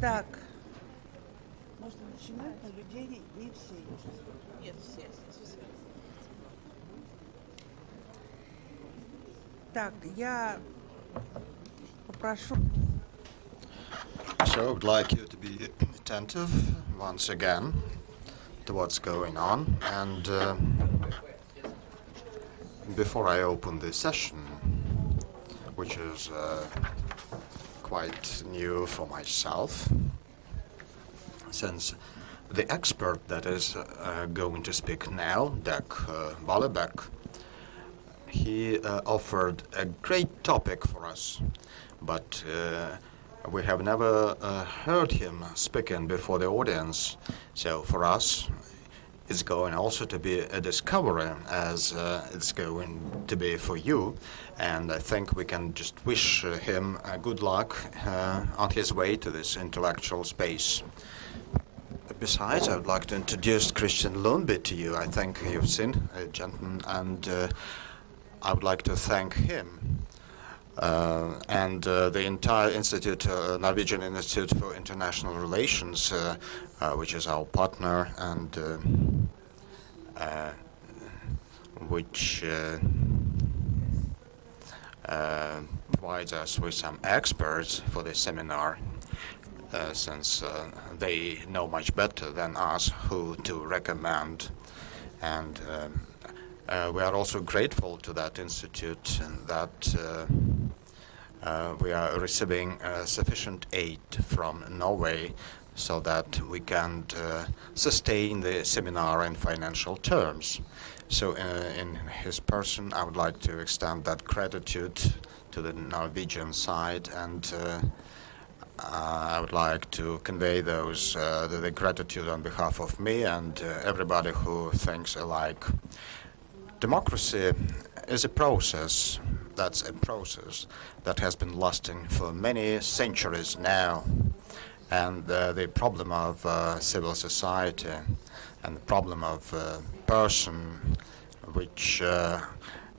Так. Можно начинать, но людей не все есть. Нет, все. Так, я попрошу. So I would like you to be attentive once again to what's going on. And before I open the session, which is quite new for myself, since the expert that is going to speak now, Dag Wollebæk, he offered a great topic for us, but we have never heard him speaking before the audience. So for us, it's going also to be a discovery, as it's going to be for you. And I think we can just wish him good luck on his way to this intellectual space. Besides, I would like to introduce Christian Lundby to you. I think you've seen a gentleman, and I would like to thank him and the entire Institute, Norwegian Institute for International Relations, which is our partner and which provides us with some experts for this seminar, since they know much better than us who to recommend. And we are also grateful to that institute that we are receiving sufficient aid from Norway so that we can sustain the seminar in financial terms. So in his person, I would like to extend that gratitude to the Norwegian side, and I would like to convey those the gratitude on behalf of me and everybody who thinks alike. Democracy is a process. That's a process that has been lasting for many centuries now. And the problem of civil society and the problem of person, which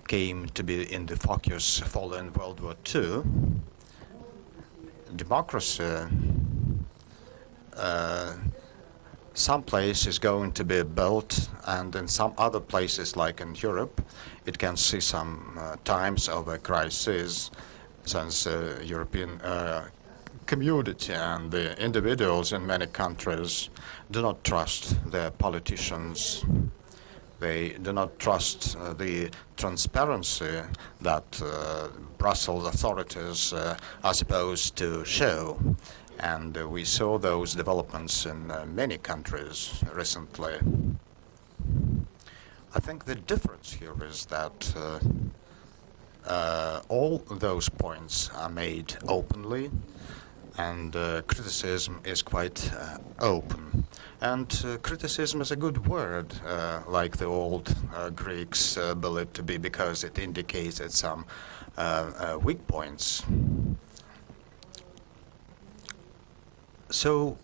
came to be in the focus following World War II, democracy, some place is going to be built, and in some other places, like in Europe, it can see some times of a crisis, since European community and the individuals in many countries do not trust their politicians. They do not trust the transparency that Brussels authorities are supposed to show. And we saw those developments in many countries recently. I think the difference here is that all those points are made openly, and criticism is quite open. And criticism is a good word, like the old Greeks believed to be, because it indicates that some weak points. So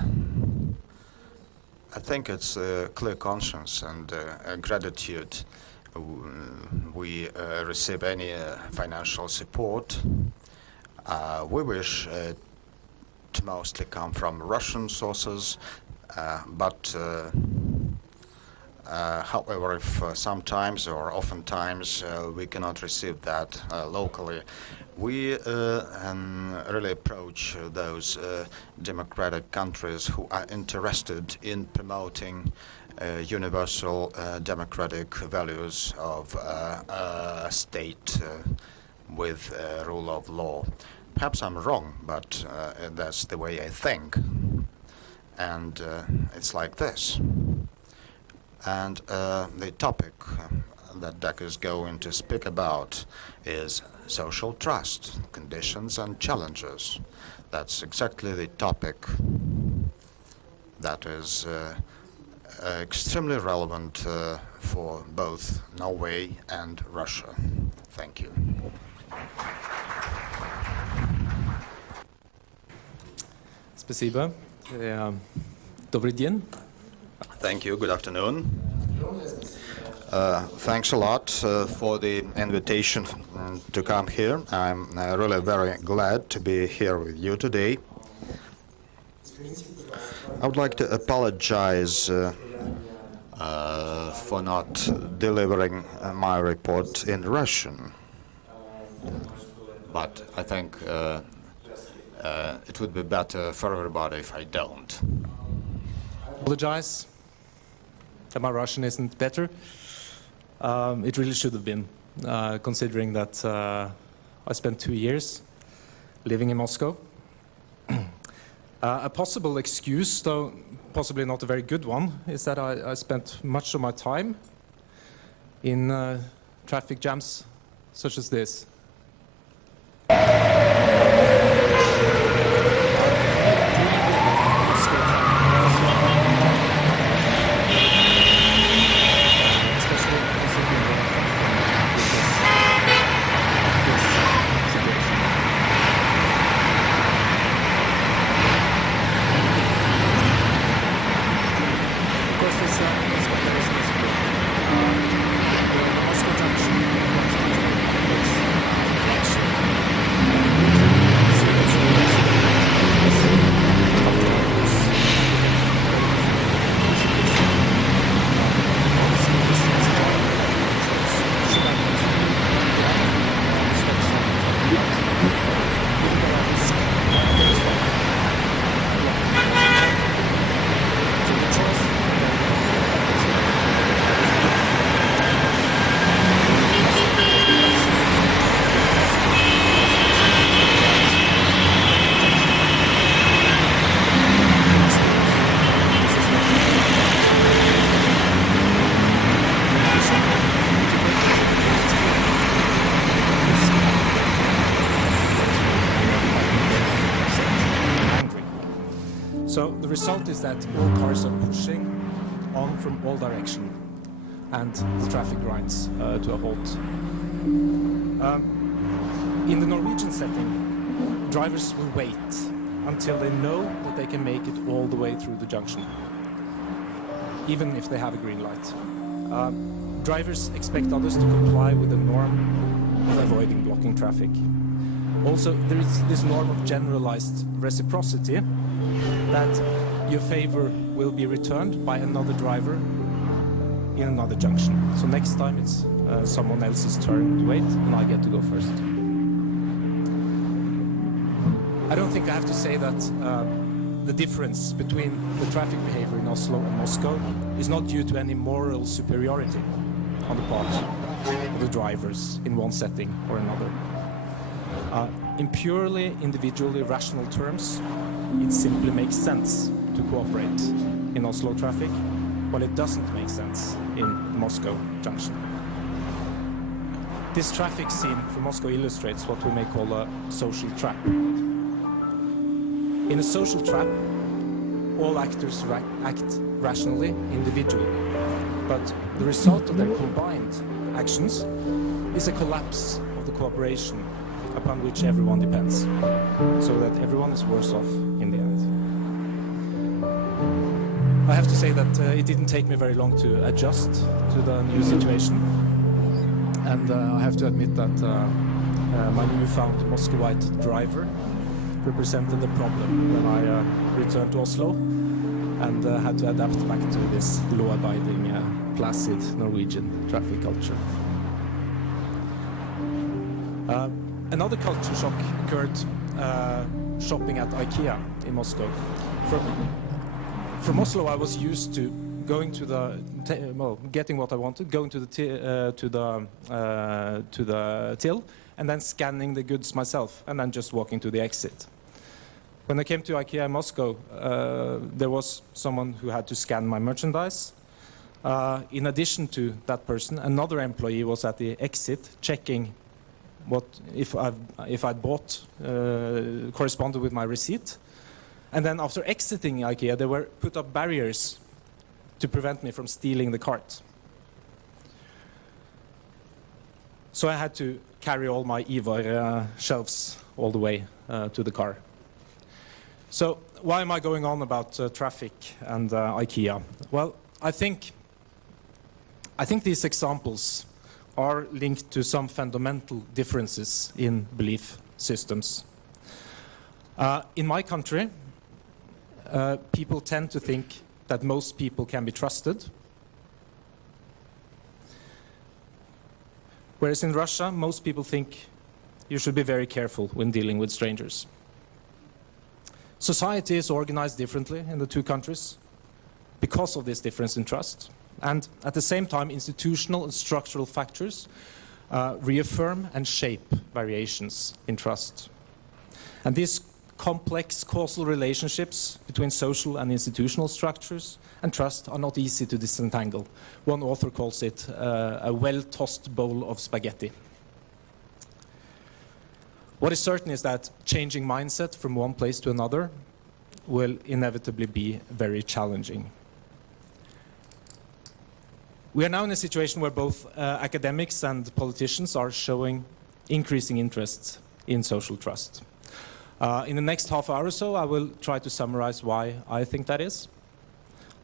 I think it's a clear conscience and a gratitude. We receive any financial support. We wish to mostly come from Russian sources, but however, if sometimes or oftentimes we cannot receive that locally, we really approach those democratic countries who are interested in promoting universal democratic values of a state with rule of law. Perhaps I'm wrong, but that's the way I think. And it's like this. And the topic that Dag is going to speak about is social trust, conditions and challenges. That's exactly the topic that is extremely relevant for both Norway and Russia. Thank you. Спасибо. Добрый день. Thank you. Good afternoon. Thanks a lot for the invitation to come here. I'm really very glad to be here with you today. I would like to apologize for not delivering my report in Russian. But I think it would be better for everybody if I don't. Apologize that my Russian isn't better. It really should have been, considering that I spent 2 years living in Moscow. A possible excuse, though possibly not a very good one, is that I spent much of my time in traffic jams such as this. So the result is that all cars are pushing on from all directions, and the traffic grinds to a halt. In the Norwegian setting, drivers will wait until they know that they can make it all the way through the junction, even if they have a green light. Drivers expect others to comply with the norm of avoiding blocking traffic. Also, there is this norm of generalized reciprocity, that your favor will be returned by another driver in another junction. So next time it's someone else's turn to wait and I get to go first. I don't think I have to say that the difference between the traffic behavior in Oslo and Moscow is not due to any moral superiority on the part of the drivers in one setting or another. In purely individually rational terms, it simply makes sense to cooperate in Oslo traffic, while it doesn't make sense in Moscow junction. This traffic scene from Moscow illustrates what we may call a social trap. In a social trap, all actors act rationally, individually, but the result of their combined actions is a collapse of the cooperation upon which everyone depends, so that everyone is worse off in the end. I have to say that it didn't take me very long to adjust to the new situation, and I have to admit that my newfound Moscowite driver represented the problem when I returned to Oslo and had to adapt back to this law-abiding, placid Norwegian traffic culture. Another culture shock occurred shopping at IKEA in Moscow. From Oslo, I was used to going to getting what I wanted, going to the till, and then scanning the goods myself, and then just walking to the exit. When I came to IKEA in Moscow, there was someone who had to scan my merchandise. In addition to that person, another employee was at the exit checking what if I'd bought corresponded with my receipt. And then after exiting IKEA, there were put up barriers to prevent me from stealing the cart. So I had to carry all my Ivar shelves all the way to the car. So why am I going on about traffic and IKEA? Well, I think these examples are linked to some fundamental differences in belief systems. In my country, people tend to think that most people can be trusted. Whereas in Russia, most people think you should be very careful when dealing with strangers. Society is organized differently in the two countries because of this difference in trust. And at the same time, institutional and structural factors reaffirm and shape variations in trust. And these complex causal relationships between social and institutional structures and trust are not easy to disentangle. One author calls it a well-tossed bowl of spaghetti. What is certain is that changing mindset from one place to another will inevitably be very challenging. We are now in a situation where both academics and politicians are showing increasing interest in social trust. In the next half hour or so, I will try to summarize why I think that is.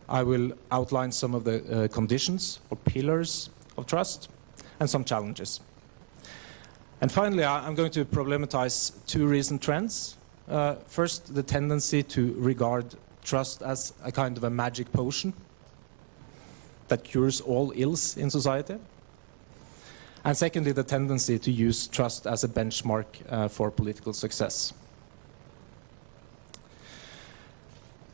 I will outline some of the conditions or pillars of trust and some challenges. And finally, I'm going to problematize two recent trends. First, the tendency to regard trust as a kind of a magic potion that cures all ills in society. And secondly, the tendency to use trust as a benchmark for political success.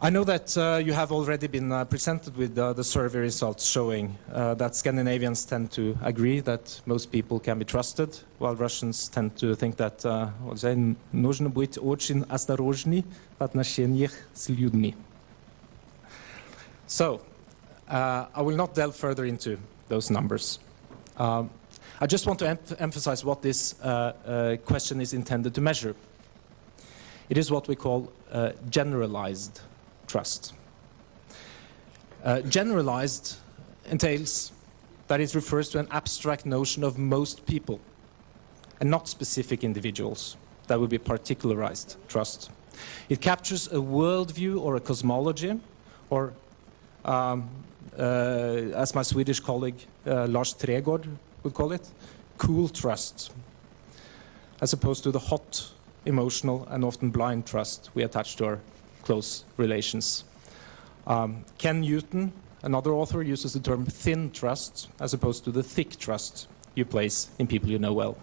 I know that you have already been presented with the survey results showing that Scandinavians tend to agree that most people can be trusted, while Russians tend to think that нужно быть очень осторожны в отношениях с людьми. So, I will not delve further into those numbers. I just want to emphasize what this question is intended to measure. It is what we call generalized trust. Generalized entails that it refers to an abstract notion of most people and not specific individuals. That would be particularized trust. It captures a worldview or a cosmology, or as my Swedish colleague Lars Tregård would call it, cool trust, as opposed to the hot, emotional, and often blind trust we attach to our close relations. Ken Newton, another author, uses the term thin trust as opposed to the thick trust you place in people you know well.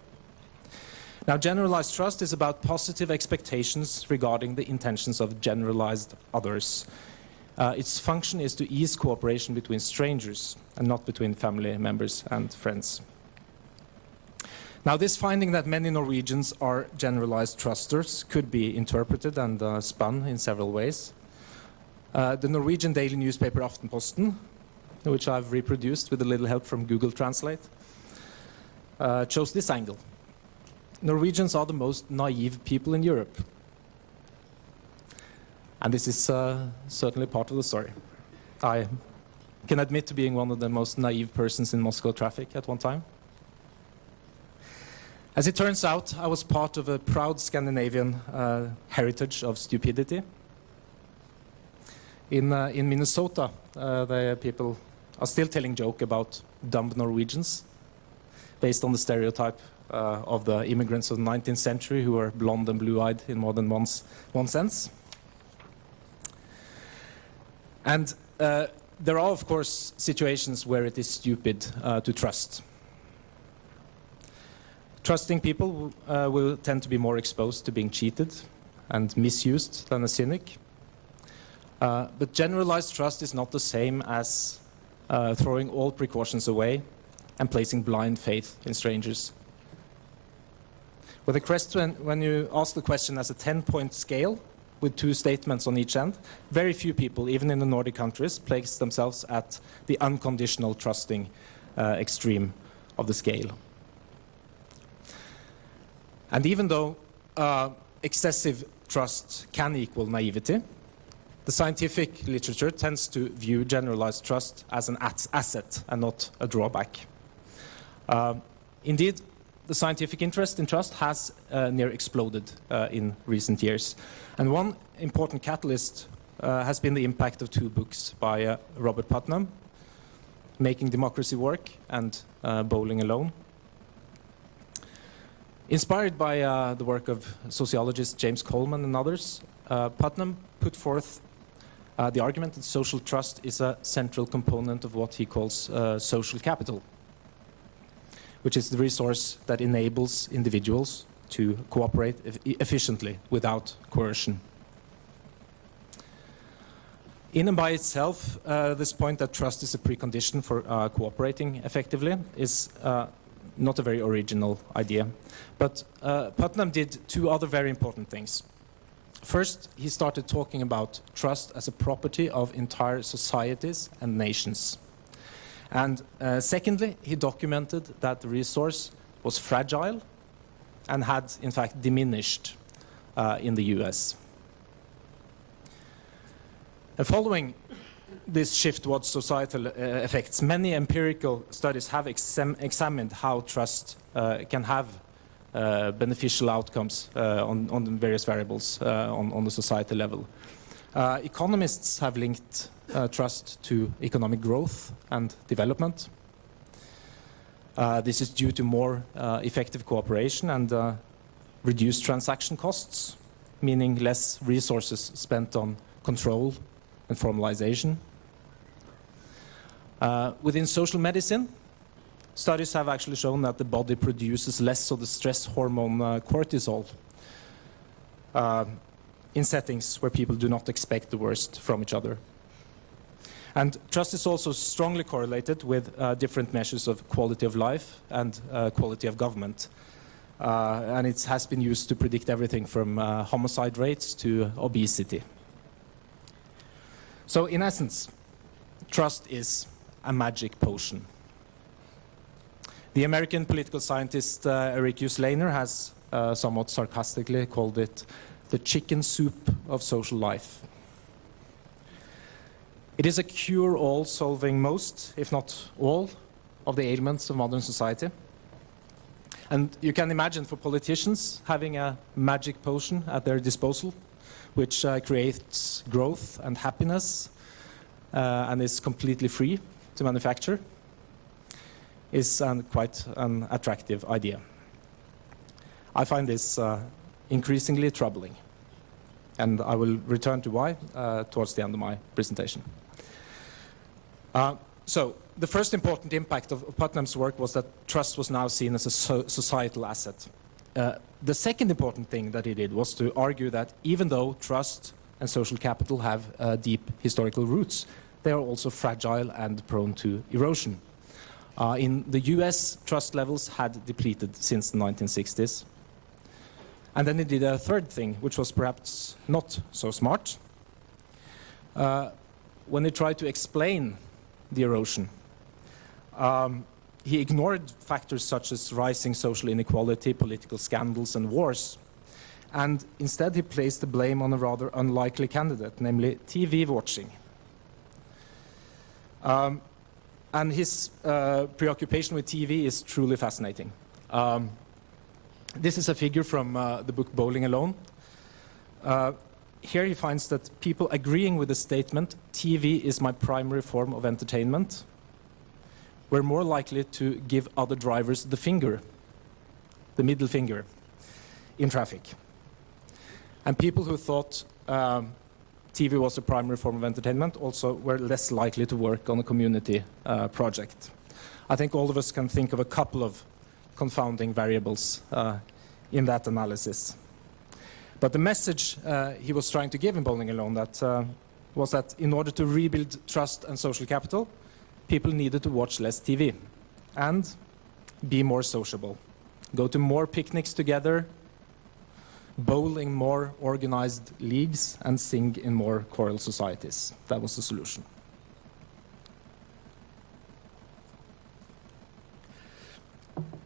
Now, generalized trust is about positive expectations regarding the intentions of generalized others. Its function is to ease cooperation between strangers and not between family members and friends. Now, this finding that many Norwegians are generalized trusters could be interpreted and spun in several ways. The Norwegian daily newspaper Aftenposten, which I've reproduced with a little help from Google Translate, chose this angle. Norwegians are the most naive people in Europe. And this is certainly part of the story. I can admit to being one of the most naive persons in Moscow traffic at one time. As it turns out, I was part of a proud Scandinavian heritage of stupidity. In Minnesota, the people are still telling jokes about dumb Norwegians, based on the stereotype of the immigrants of the 19th century who were blonde and blue-eyed in more than one sense. And there are, of course, situations where it is stupid to trust. Trusting people will tend to be more exposed to being cheated and misused than a cynic. But generalized trust is not the same as throwing all precautions away and placing blind faith in strangers. When you ask the question as a 10-point scale with 2 statements on each end, very few people, even in the Nordic countries, place themselves at the unconditional trusting extreme of the scale. And even though excessive trust can equal naivety, the scientific literature tends to view generalized trust as an asset and not a drawback. Indeed, the scientific interest in trust has near exploded in recent years. And one important catalyst has been the impact of 2 books by Robert Putnam, Making Democracy Work and Bowling Alone. Inspired by the work of sociologist James Coleman and others, Putnam put forth the argument that social trust is a central component of what he calls social capital, which is the resource that enables individuals to cooperate efficiently without coercion. In and by itself, this point that trust is a precondition for cooperating effectively is not a very original idea. But Putnam did two other very important things. First, he started talking about trust as a property of entire societies and nations. And secondly, he documented that the resource was fragile and had, in fact, diminished in the US. And following this shift towards societal effects, many empirical studies have examined how trust can have beneficial outcomes on various variables on the societal level. Economists have linked trust to economic growth and development. This is due to more effective cooperation and reduced transaction costs, meaning less resources spent on control and formalization. Within social medicine, studies have actually shown that the body produces less of the stress hormone cortisol in settings where people do not expect the worst from each other. And trust is also strongly correlated with different measures of quality of life and quality of government. And it has been used to predict everything from homicide rates to obesity. So in essence, trust is a magic potion. The American political scientist Eric Uslaner has somewhat sarcastically called it the chicken soup of social life. It is a cure-all solving most, if not all, of the ailments of modern society. And you can imagine for politicians having a magic potion at their disposal, which creates growth and happiness and is completely free to manufacture, is quite an attractive idea. I find this increasingly troubling, and I will return to why towards the end of my presentation. So the first important impact of Putnam's work was that trust was now seen as a societal asset. The second important thing that he did was to argue that even though trust and social capital have deep historical roots, they are also fragile and prone to erosion. In the US, trust levels had depleted since the 1960s. And then he did a third thing, which was perhaps not so smart. When he tried to explain the erosion, he ignored factors such as rising social inequality, political scandals, and wars. And instead, he placed the blame on a rather unlikely candidate, namely TV watching. And his preoccupation with TV is truly fascinating. This is a figure from the book Bowling Alone. Here he finds that people agreeing with the statement, TV is my primary form of entertainment, were more likely to give other drivers the finger, the middle finger, in traffic. And people who thought TV was a primary form of entertainment also were less likely to work on a community project. I think all of us can think of a couple of confounding variables in that analysis. But the message he was trying to give in Bowling Alone was that in order to rebuild trust and social capital, people needed to watch less TV and be more sociable, go to more picnics together, bowl in more organized leagues, and sing in more choral societies. That was the solution.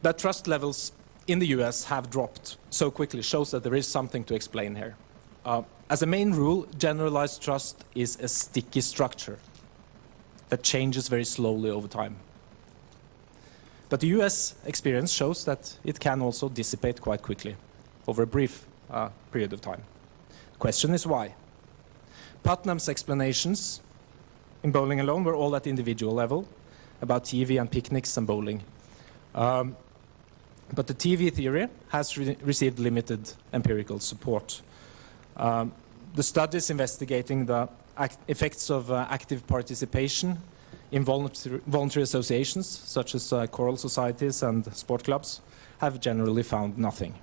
That trust levels in the US have dropped so quickly shows that there is something to explain here. As a main rule, generalized trust is a sticky structure that changes very slowly over time. But the US experience shows that it can also dissipate quite quickly over a brief period of time. The question is why? Putnam's explanations in Bowling Alone were all at the individual level, about TV and picnics and bowling. But the TV theory has received limited empirical support. The studies investigating the effects of active participation in voluntary associations, such as choral societies and sport clubs, have generally found nothing.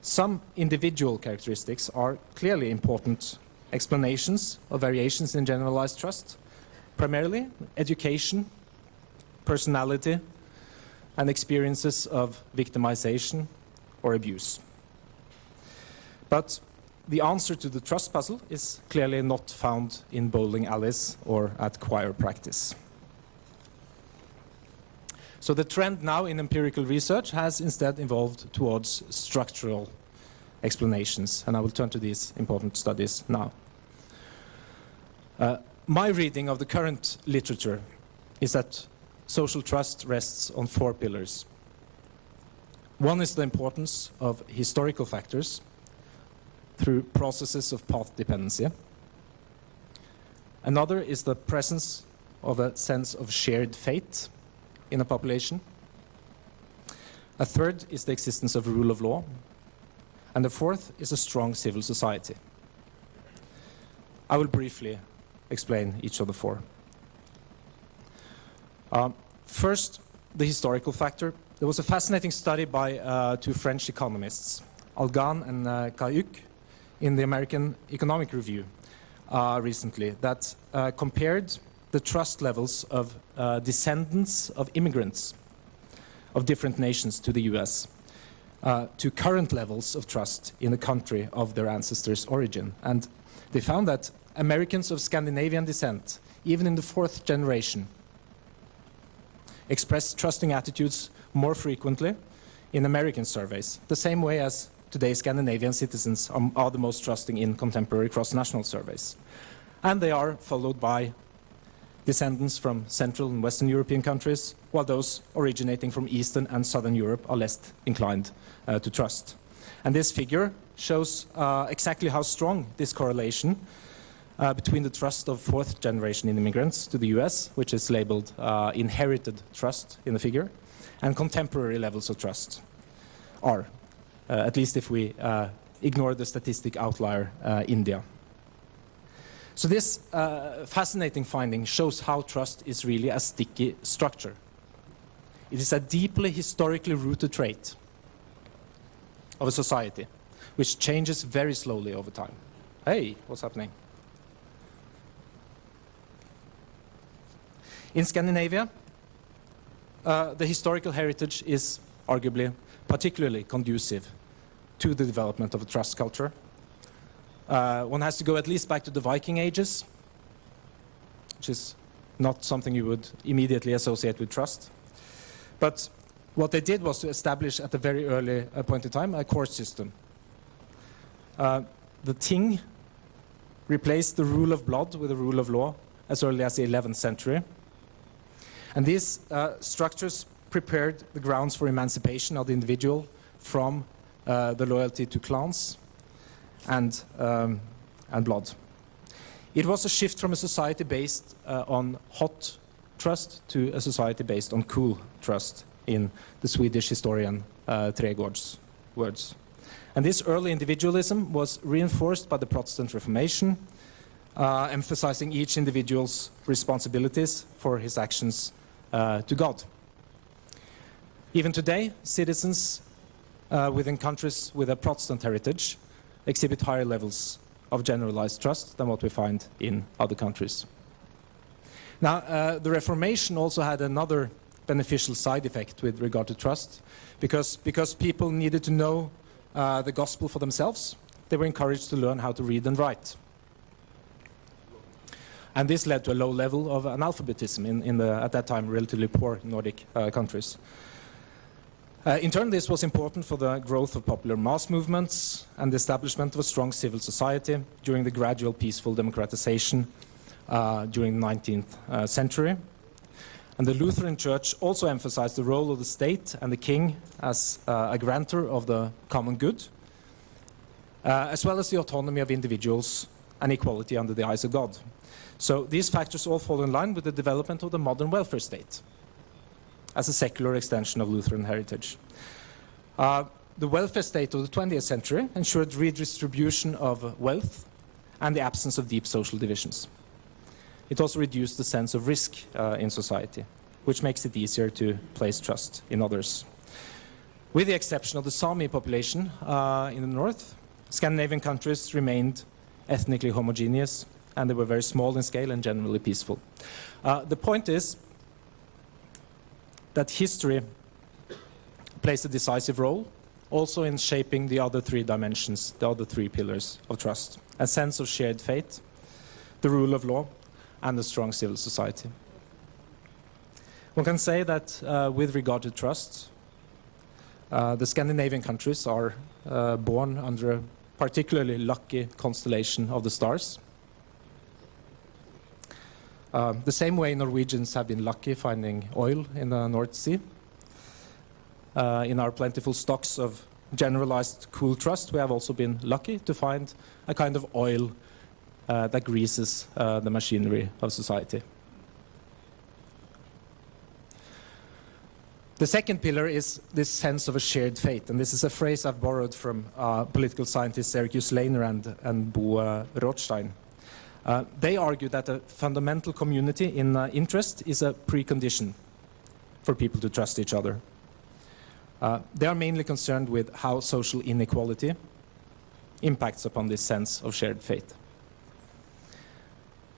Some individual characteristics are clearly important explanations of variations in generalized trust, primarily education, personality, and experiences of victimization or abuse. But the answer to the trust puzzle is clearly not found in bowling alleys or at choir practice. So the trend now in empirical research has instead evolved towards structural explanations, and I will turn to these important studies now. My reading of the current literature is that social trust rests on 4 pillars. One is the importance of historical factors through processes of path dependency. Another is the presence of a sense of shared fate in a population. A third is the existence of rule of law. And the fourth is a strong civil society. I will briefly explain each of the 4. First, the historical factor. There was a fascinating study by 2 French economists, Algan and Cahuc, in the American Economic Review recently, that compared the trust levels of descendants of immigrants of different nations to the US to current levels of trust in the country of their ancestors' origin. And they found that Americans of Scandinavian descent, even in the 4th generation, expressed trusting attitudes more frequently in American surveys, the same way as today's Scandinavian citizens are the most trusting in contemporary cross-national surveys. And they are followed by descendants from Central and Western European countries, while those originating from Eastern and Southern Europe are less inclined to trust. And this figure shows exactly how strong this correlation between the trust of 4th generation immigrants to the US, which is labeled inherited trust in the figure, and contemporary levels of trust are, at least if we ignore the statistic outlier India. So this fascinating finding shows how trust is really a sticky structure. It is a deeply historically rooted trait of a society, which changes very slowly over time. Hey, what's happening? In Scandinavia, the historical heritage is arguably particularly conducive to the development of a trust culture. One has to go at least back to the Viking ages, which is not something you would immediately associate with trust. But what they did was to establish at a very early point in time a court system. The Ting replaced the rule of blood with the rule of law as early as the 11th century. And these structures prepared the grounds for emancipation of the individual from the loyalty to clans and blood. It was a shift from a society based on hot trust to a society based on cool trust, in the Swedish historian Tregård's words. And this early individualism was reinforced by the Protestant Reformation, emphasizing each individual's responsibilities for his actions to God. Even today, citizens within countries with a Protestant heritage exhibit higher levels of generalized trust than what we find in other countries. Now, the Reformation also had another beneficial side effect with regard to trust, because people needed to know the gospel for themselves. They were encouraged to learn how to read and write. And this led to a low level of analphabetism in the, at that time, relatively poor Nordic countries. In turn, this was important for the growth of popular mass movements and the establishment of a strong civil society during the gradual peaceful democratization during the 19th century. And the Lutheran Church also emphasized the role of the state and the king as a grantor of the common good, as well as the autonomy of individuals and equality under the eyes of God. So these factors all fall in line with the development of the modern welfare state as a secular extension of Lutheran heritage. The welfare state of the 20th century ensured redistribution of wealth and the absence of deep social divisions. It also reduced the sense of risk in society, which makes it easier to place trust in others. With the exception of the Sami population in the north, Scandinavian countries remained ethnically homogeneous, and they were very small in scale and generally peaceful. The point is that history plays a decisive role also in shaping the other three dimensions, the other three pillars of trust: a sense of shared fate, the rule of law, and a strong civil society. One can say that with regard to trust, the Scandinavian countries are born under a particularly lucky constellation of the stars. The same way Norwegians have been lucky finding oil in the North Sea. In our plentiful stocks of generalized cool trust, we have also been lucky to find a kind of oil that greases the machinery of society. The second pillar is this sense of a shared fate, and this is a phrase I've borrowed from political scientists Erik Juslainer and Bo Rothstein. They argue that a fundamental community in interest is a precondition for people to trust each other. They are mainly concerned with how social inequality impacts upon this sense of shared fate.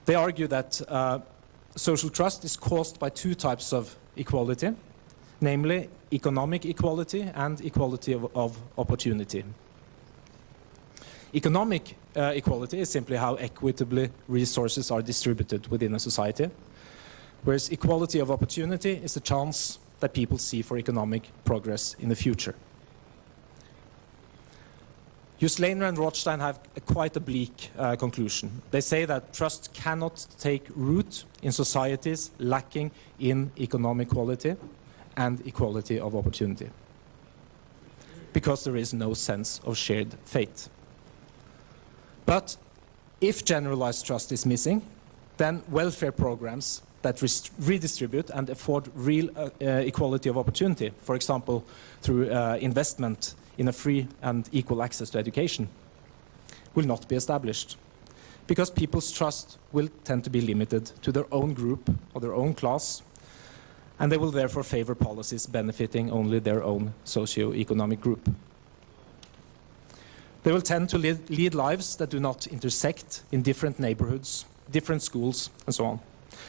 They argue that social trust is caused by two types of equality, namely economic equality and equality of opportunity. Economic equality is simply how equitably resources are distributed within a society, whereas equality of opportunity is the chance that people see for economic progress in the future. Juslainer and Rothstein have quite a bleak conclusion. They say that trust cannot take root in societies lacking in economic quality and equality of opportunity, because there is no sense of shared fate. But if generalized trust is missing, then welfare programs that redistribute and afford real equality of opportunity, for example, through investment in a free and equal access to education, will not be established, because people's trust will tend to be limited to their own group or their own class, and they will therefore favor policies benefiting only their own socio-economic group. They will tend to lead lives that do not intersect in different neighborhoods, different schools, and so on.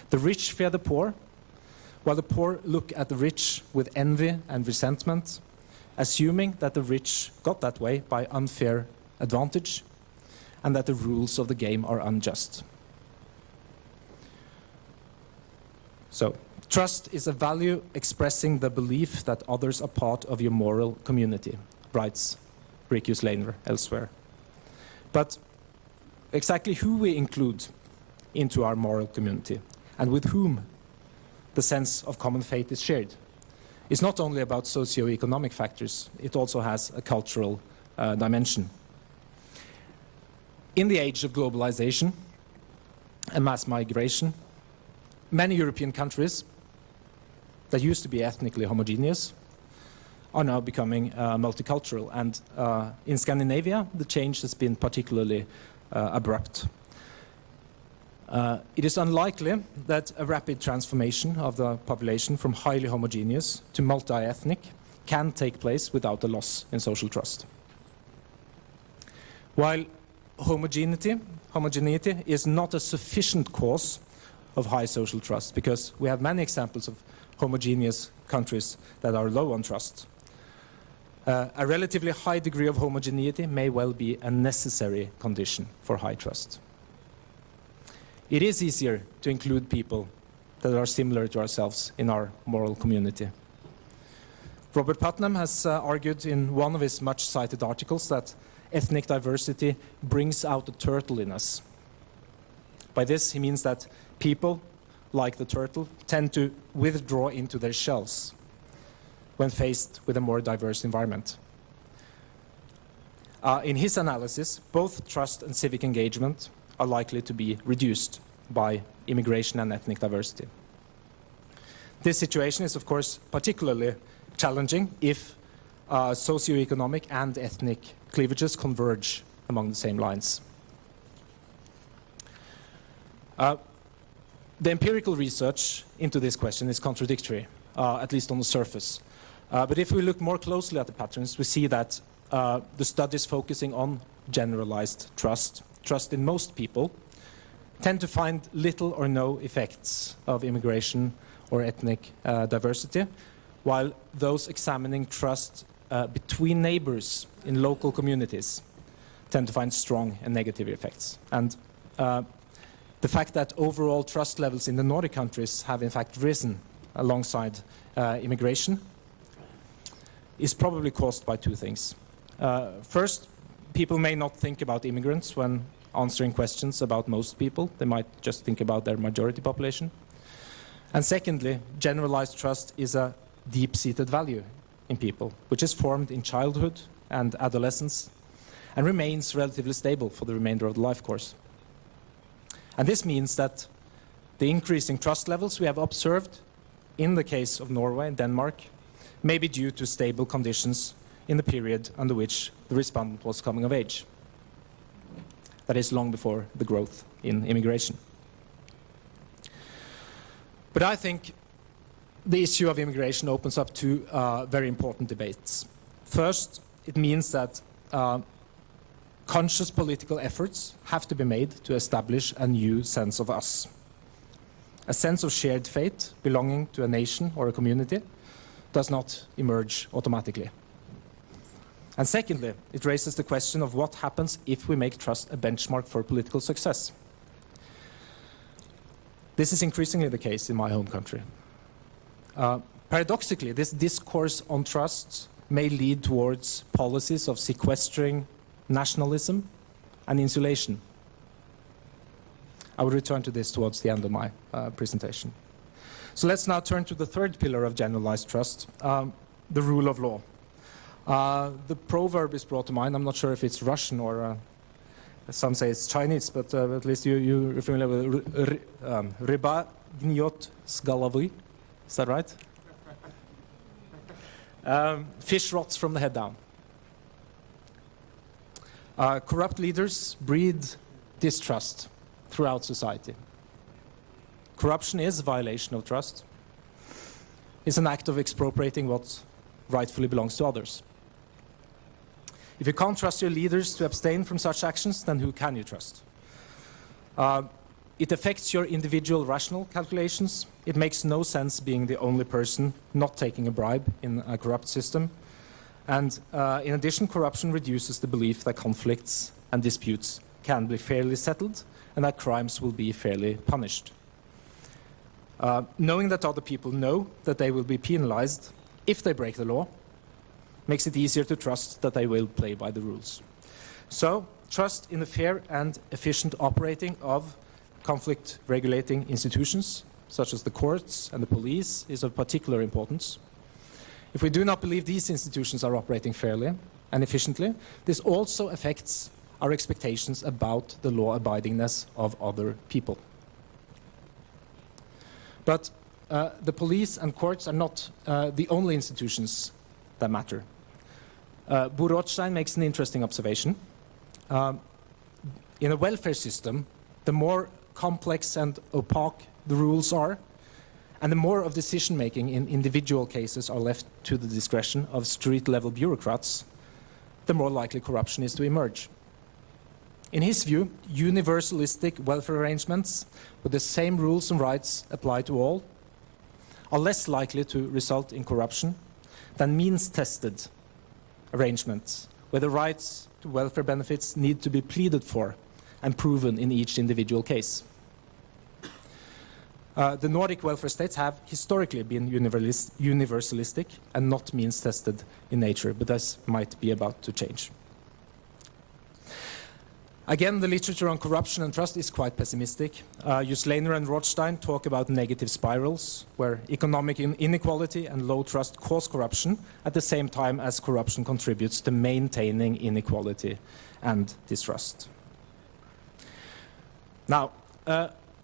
The rich fear the poor, while the poor look at the rich with envy and resentment, assuming that the rich got that way by unfair advantage and that the rules of the game are unjust. So, trust is a value expressing the belief that others are part of your moral community, writes Erik Juslainer elsewhere. But exactly who we include into our moral community and with whom the sense of common fate is shared is not only about socio-economic factors, it also has a cultural dimension. In the age of globalization and mass migration, many European countries that used to be ethnically homogeneous are now becoming multicultural, and in Scandinavia the change has been particularly abrupt. It is unlikely that a rapid transformation of the population from highly homogeneous to multi-ethnic can take place without a loss in social trust. While homogeneity is not a sufficient cause of high social trust, because we have many examples of homogeneous countries that are low on trust. A relatively high degree of homogeneity may well be a necessary condition for high trust. It is easier to include people that are similar to ourselves in our moral community. Robert Putnam has argued in one of his much-cited articles that ethnic diversity brings out the turtle in us. By this, he means that people, like the turtle, tend to withdraw into their shells when faced with a more diverse environment. In his analysis, both trust and civic engagement are likely to be reduced by immigration and ethnic diversity. This situation is, of course, particularly challenging if socioeconomic and ethnic cleavages converge among the same lines. The empirical research into this question is contradictory, at least on the surface. But if we look more closely at the patterns, we see that the studies focusing on generalized trust in most people, tend to find little or no effects of immigration or ethnic diversity, while those examining trust between neighbors in local communities tend to find strong and negative effects. And the fact that overall trust levels in the Nordic countries have in fact risen alongside immigration is probably caused by two things. First, people may not think about immigrants when answering questions about most people. They might just think about their majority population. And secondly, generalized trust is a deep-seated value in people, which is formed in childhood and adolescence and remains relatively stable for the remainder of the life course. And this means that the increasing trust levels we have observed in the case of Norway and Denmark may be due to stable conditions in the period under which the respondent was coming of age. That is long before the growth in immigration. But I think the issue of immigration opens up two very important debates. First, it means that conscious political efforts have to be made to establish a new sense of us. A sense of shared fate belonging to a nation or a community does not emerge automatically. And secondly, it raises the question of what happens if we make trust a benchmark for political success. This is increasingly the case in my home country. Paradoxically, this discourse on trust may lead towards policies of sequestering nationalism and insulation. I will return to this towards the end of my presentation. So let's now turn to the third pillar of generalized trust, the rule of law. The proverb is brought to mind. I'm not sure if it's Russian or some say it's Chinese, but at least you're familiar with Ryba gniot s головы. Is that right? Fish rots from the head down. Corrupt leaders breed distrust throughout society. Corruption is a violation of trust. It's an act of expropriating what rightfully belongs to others. If you can't trust your leaders to abstain from such actions, then who can you trust? It affects your individual rational calculations. It makes no sense being the only person not taking a bribe in a corrupt system. And in addition, corruption reduces the belief that conflicts and disputes can be fairly settled and that crimes will be fairly punished. Knowing that other people know that they will be penalized if they break the law makes it easier to trust that they will play by the rules. So, trust in the fair and efficient operating of conflict regulating institutions, such as the courts and the police, is of particular importance. If we do not believe these institutions are operating fairly and efficiently, this also affects our expectations about the law-abidingness of other people. But the police and courts are not the only institutions that matter. Bo Rothstein makes an interesting observation. In a welfare system, the more complex and opaque the rules are, and the more of decision-making in individual cases are left to the discretion of street-level bureaucrats, the more likely corruption is to emerge. In his view, universalistic welfare arrangements with the same rules and rights applied to all are less likely to result in corruption than means-tested arrangements where the rights to welfare benefits need to be pleaded for and proven in each individual case. The Nordic welfare states have historically been universalistic and not means-tested in nature, but this might be about to change. Again, the literature on corruption and trust is quite pessimistic. Juslainer and Rothstein talk about negative spirals, where economic inequality and low trust cause corruption, at the same time as corruption contributes to maintaining inequality and distrust. Now,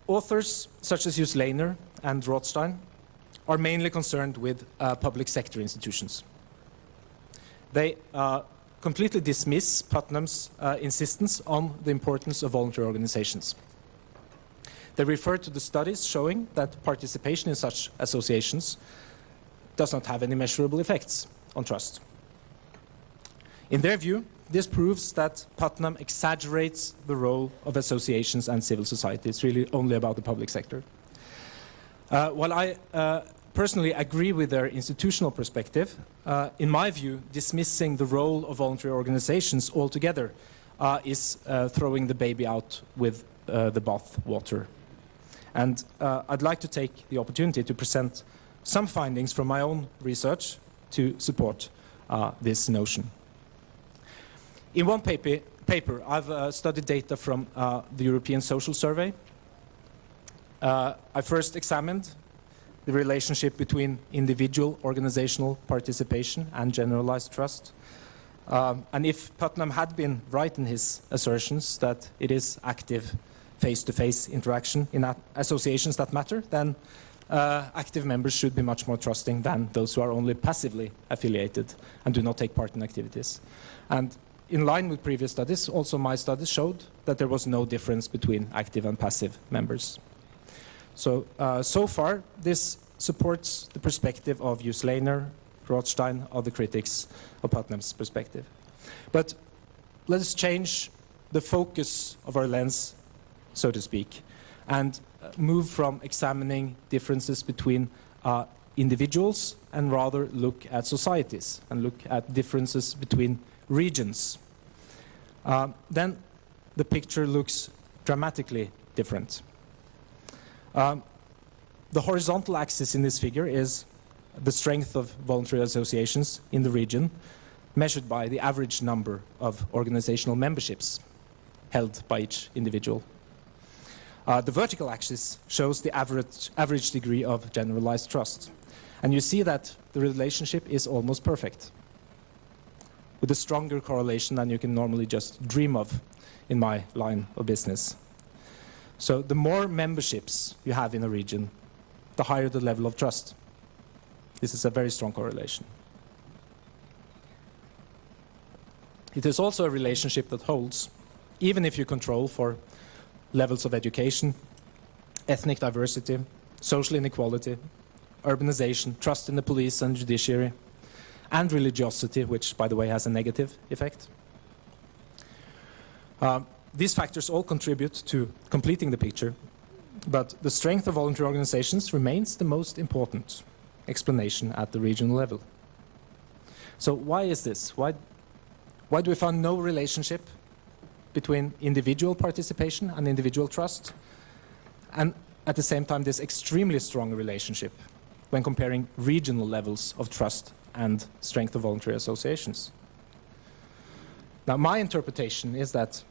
authors such as Juslainer and Rothstein are mainly concerned with public sector institutions. They completely dismiss Putnam's insistence on the importance of voluntary organizations. They refer to the studies showing that participation in such associations does not have any measurable effects on trust. In their view, this proves that Putnam exaggerates the role of associations and civil society. It's really only about the public sector. While I personally agree with their institutional perspective, in my view, dismissing the role of voluntary organizations altogether is throwing the baby out with the bath water. And I'd like to take the opportunity to present some findings from my own research to support this notion. In one paper I've studied data from the European Social Survey. I first examined the relationship between individual organizational participation and generalized trust. And if Putnam had been right in his assertions that it is active face-to-face interaction in associations that matter, then active members should be much more trusting than those who are only passively affiliated and do not take part in activities. And in line with previous studies, also my studies showed that there was no difference between active and passive members. So, so far, this supports the perspective of Uslainer, Rothstein, other critics of Putnam's perspective. But let us change the focus of our lens, so to speak, and move from examining differences between individuals and rather look at societies and look at differences between regions. Then the picture looks dramatically different. The horizontal axis in this figure is the strength of voluntary associations in the region, measured by the average number of organizational memberships held by each individual. The vertical axis shows the average degree of generalized trust. And you see that the relationship is almost perfect, with a stronger correlation than you can normally just dream of in my line of business. So the more memberships you have in a region, the higher the level of trust. This is a very strong correlation. It is also a relationship that holds, even if you control for levels of education, ethnic diversity, social inequality, urbanization, trust in the police and judiciary, and religiosity, which, by the way, has a negative effect. These factors all contribute to completing the picture, but the strength of voluntary organizations remains the most important explanation at the regional level. So why is this? Why do we find no relationship between individual participation and individual trust, and at the same time this extremely strong relationship when comparing regional levels of trust and strength of voluntary associations? Now, my interpretation is that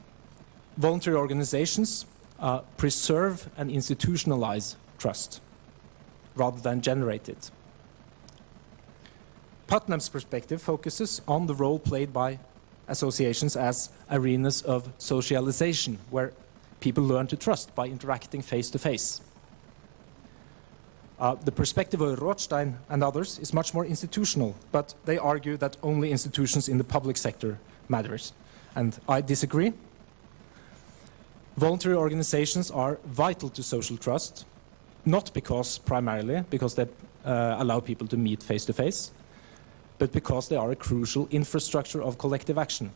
voluntary organizations preserve and institutionalize trust rather than generate it. Putnam's perspective focuses on the role played by associations as arenas of socialization, where people learn to trust by interacting face to face. The perspective of Rothstein and others is much more institutional, but they argue that only institutions in the public sector matters. And I disagree. Voluntary organizations are vital to social trust, not primarily because they allow people to meet face to face, but because they are a crucial infrastructure of collective action.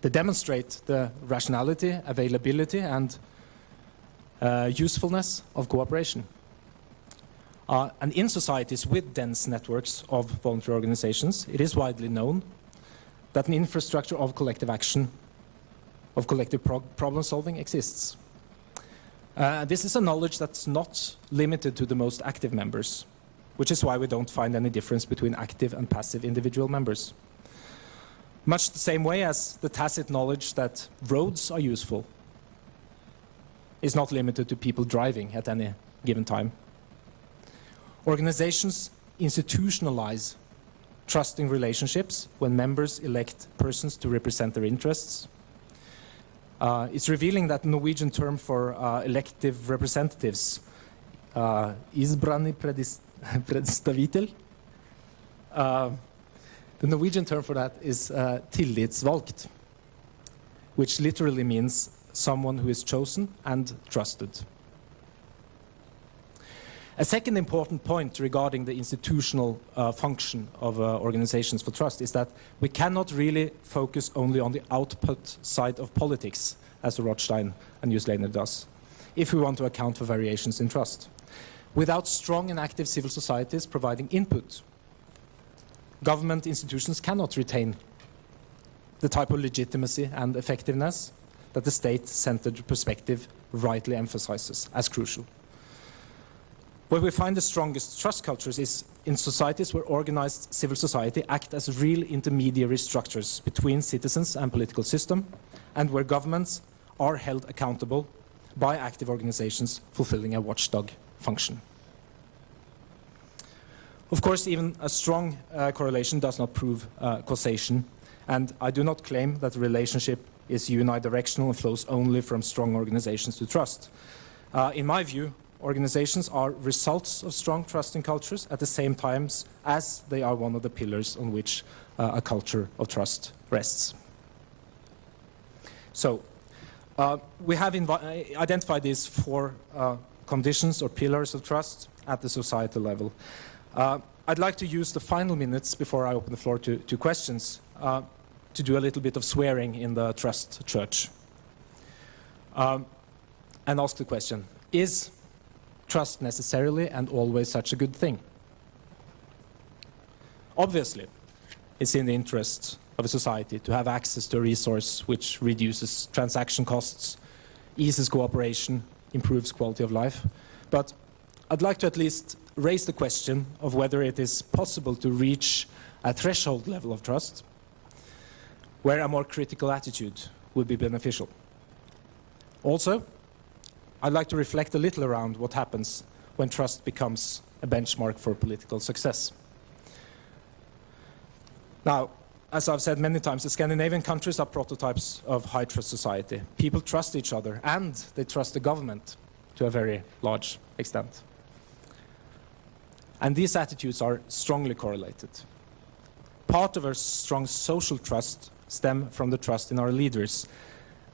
They demonstrate the rationality, availability, and usefulness of cooperation. And in societies with dense networks of voluntary organizations, it is widely known that an infrastructure of collective action, of collective problem solving exists. This is a knowledge that's not limited to the most active members, which is why we don't find any difference between active and passive individual members. Much the same way as the tacit knowledge that roads are useful is not limited to people driving at any given time. Organizations institutionalize trusting relationships when members elect persons to represent their interests. It's revealing that the Norwegian term for elective representatives, izbrani predstavитель, the Norwegian term for that is tillitsvalgt, which literally means someone who is chosen and trusted. A second important point regarding the institutional function of organizations for trust is that we cannot really focus only on the output side of politics, as Rothstein and Juslainer does, if we want to account for variations in trust. Without strong and active civil societies providing input, government institutions cannot retain the type of legitimacy and effectiveness that the state-centered perspective rightly emphasizes as crucial. Where we find the strongest trust cultures is in societies where organized civil society act as real intermediary structures between citizens and political system, and where governments are held accountable by active organizations fulfilling a watchdog function. Of course, even a strong correlation does not prove causation, and I do not claim that the relationship is unidirectional and flows only from strong organizations to trust. In my view, organizations are results of strong trusting cultures at the same time as they are one of the pillars on which a culture of trust rests. So, we have identified these four conditions or pillars of trust at the societal level. I'd like to use the final minutes before I open the floor to questions to do a little bit of swearing in the trust church. And ask the question, is trust necessarily and always such a good thing? Obviously, it's in the interest of a society to have access to a resource which reduces transaction costs, eases cooperation, improves quality of life. But I'd like to at least raise the question of whether it is possible to reach a threshold level of trust where a more critical attitude would be beneficial. Also, I'd like to reflect a little around what happens when trust becomes a benchmark for political success. Now, as I've said many times, the Scandinavian countries are prototypes of high trust society. People trust each other and they trust the government to a very large extent. And these attitudes are strongly correlated. Part of our strong social trust stem from the trust in our leaders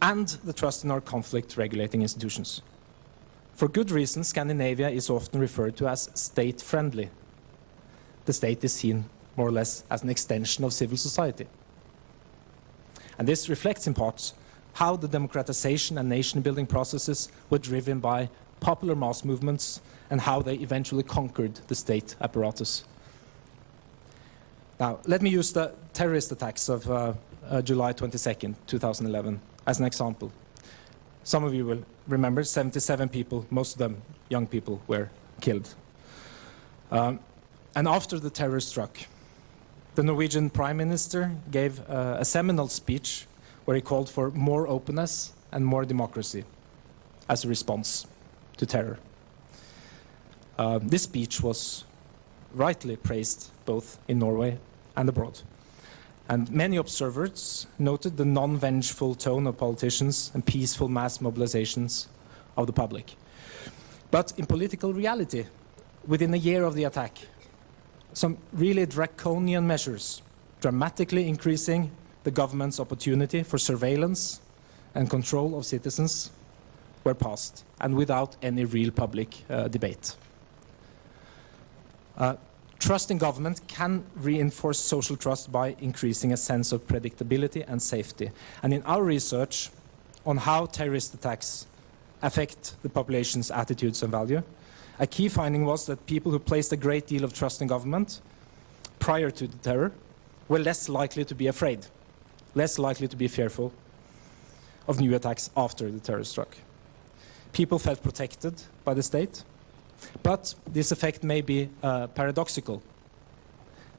and the trust in our conflict regulating institutions. For good reason, Scandinavia is often referred to as state-friendly. The state is seen more or less as an extension of civil society. And this reflects in part how the democratization and nation-building processes were driven by popular mass movements and how they eventually conquered the state apparatus. Now, let me use the terrorist attacks of July 22nd, 2011, as an example. Some of you will remember 77 people, most of them young people, were killed. And after the terror struck, the Norwegian Prime Minister gave a seminal speech where he called for more openness and more democracy as a response to terror. This speech was rightly praised both in Norway and abroad. And many observers noted the non-vengeful tone of politicians and peaceful mass mobilizations of the public. But in political reality, within a year of the attack, some really draconian measures, dramatically increasing the government's opportunity for surveillance and control of citizens, were passed, and without any real public debate. Trust in government can reinforce social trust by increasing a sense of predictability and safety. And in our research on how terrorist attacks affect the population's attitudes and value, a key finding was that people who placed a great deal of trust in government prior to the terror were less likely to be afraid, less likely to be fearful of new attacks after the terror struck. People felt protected by the state. But this effect may be paradoxical.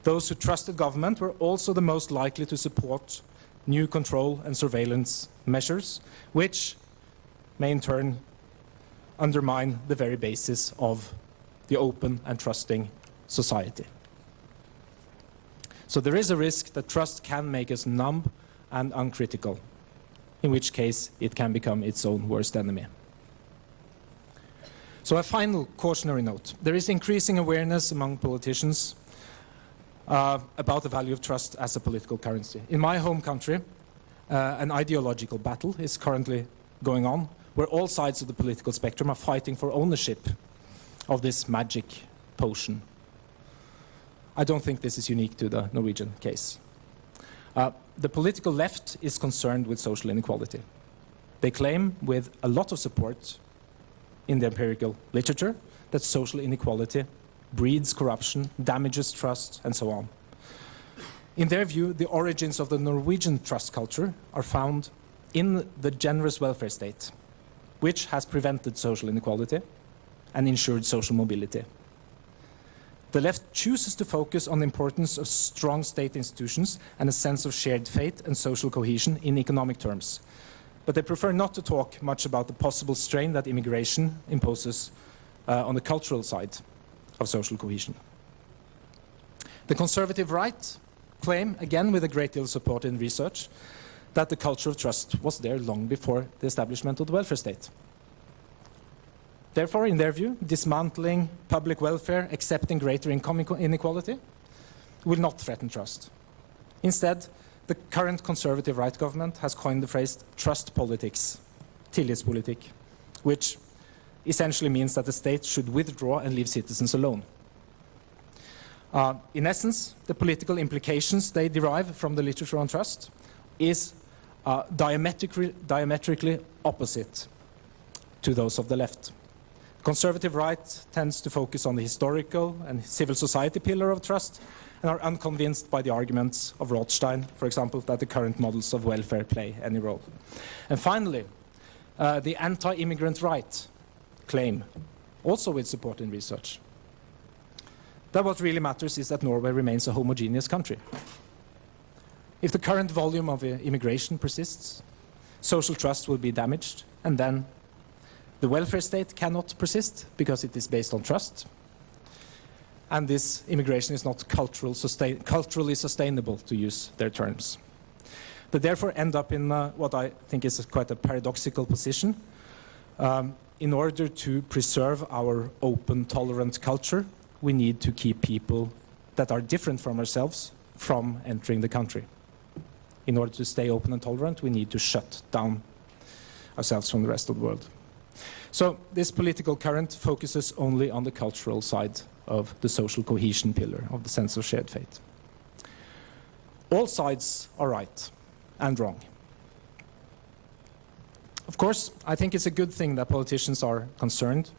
Those who trusted government were also the most likely to support new control and surveillance measures, which may in turn undermine the very basis of the open and trusting society. So there is a risk that trust can make us numb and uncritical, in which case it can become its own worst enemy. So a final cautionary note. There is increasing awareness among politicians about the value of trust as a political currency. In my home country, an ideological battle is currently going on where all sides of the political spectrum are fighting for ownership of this magic potion. I don't think this is unique to the Norwegian case. The political left is concerned with social inequality. They claim with a lot of support in the empirical literature that social inequality breeds corruption, damages trust, and so on. In their view, the origins of the Norwegian trust culture are found in the generous welfare state, which has prevented social inequality and ensured social mobility. The left chooses to focus on the importance of strong state institutions and a sense of shared fate and social cohesion in economic terms. But they prefer not to talk much about the possible strain that immigration imposes on the cultural side of social cohesion. The conservative right claim, again with a great deal of support in research, that the culture of trust was there long before the establishment of the welfare state. Therefore, in their view, dismantling public welfare, accepting greater income inequality, will not threaten trust. Instead, the current conservative right government has coined the phrase trust politics, tillitspolitikk, which essentially means that the state should withdraw and leave citizens alone. In essence, the political implications they derive from the literature on trust is diametrically opposite to those of the left. Conservative right tends to focus on the historical and civil society pillar of trust and are unconvinced by the arguments of Rothstein, for example, that the current models of welfare play any role. And finally, the anti-immigrant right claim, also with support in research, that what really matters is that Norway remains a homogeneous country. If the current volume of immigration persists, social trust will be damaged, and then the welfare state cannot persist because it is based on trust, and this immigration is not culturally sustainable, to use their terms. They therefore end up in what I think is quite a paradoxical position. In order to preserve our open, tolerant culture, we need to keep people that are different from ourselves from entering the country. In order to stay open and tolerant, we need to shut down ourselves from the rest of the world. So this political current focuses only on the cultural side of the social cohesion pillar, of the sense of shared fate. All sides are right and wrong. Of course, I think it's a good thing that politicians are concerned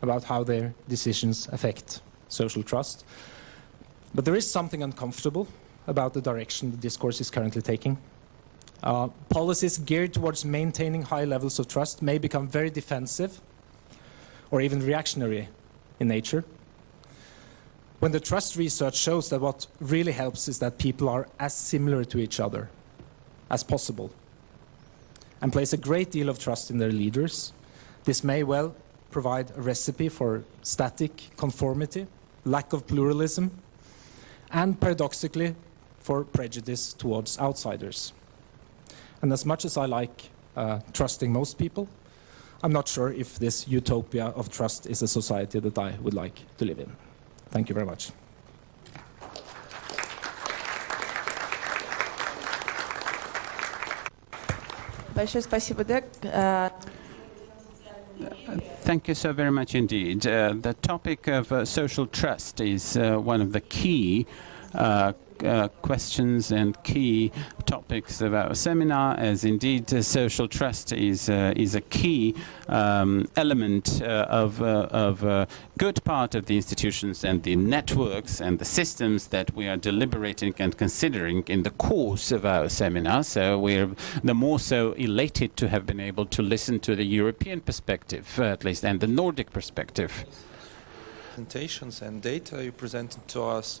about how their decisions affect social trust. But there is something uncomfortable about the direction the discourse is currently taking. Policies geared towards maintaining high levels of trust may become very defensive or even reactionary in nature. When the trust research shows that what really helps is that people are as similar to each other as possible and place a great deal of trust in their leaders, this may well provide a recipe for static conformity, lack of pluralism, and paradoxically for prejudice towards outsiders. And as much as I like trusting most people, I'm not sure if this utopia of trust is a society that I would like to live in. Thank you very much. Большое спасибо, Dag. Thank you so very much indeed. The topic of social trust is one of the key questions and key topics of our seminar, as indeed social trust is a key element of a good part of the institutions and the networks and the systems that we are deliberating and considering in the course of our seminar. So we're the more so elated to have been able to listen to the European perspective, at least, and the Nordic perspective. Presentations and data you presented to us.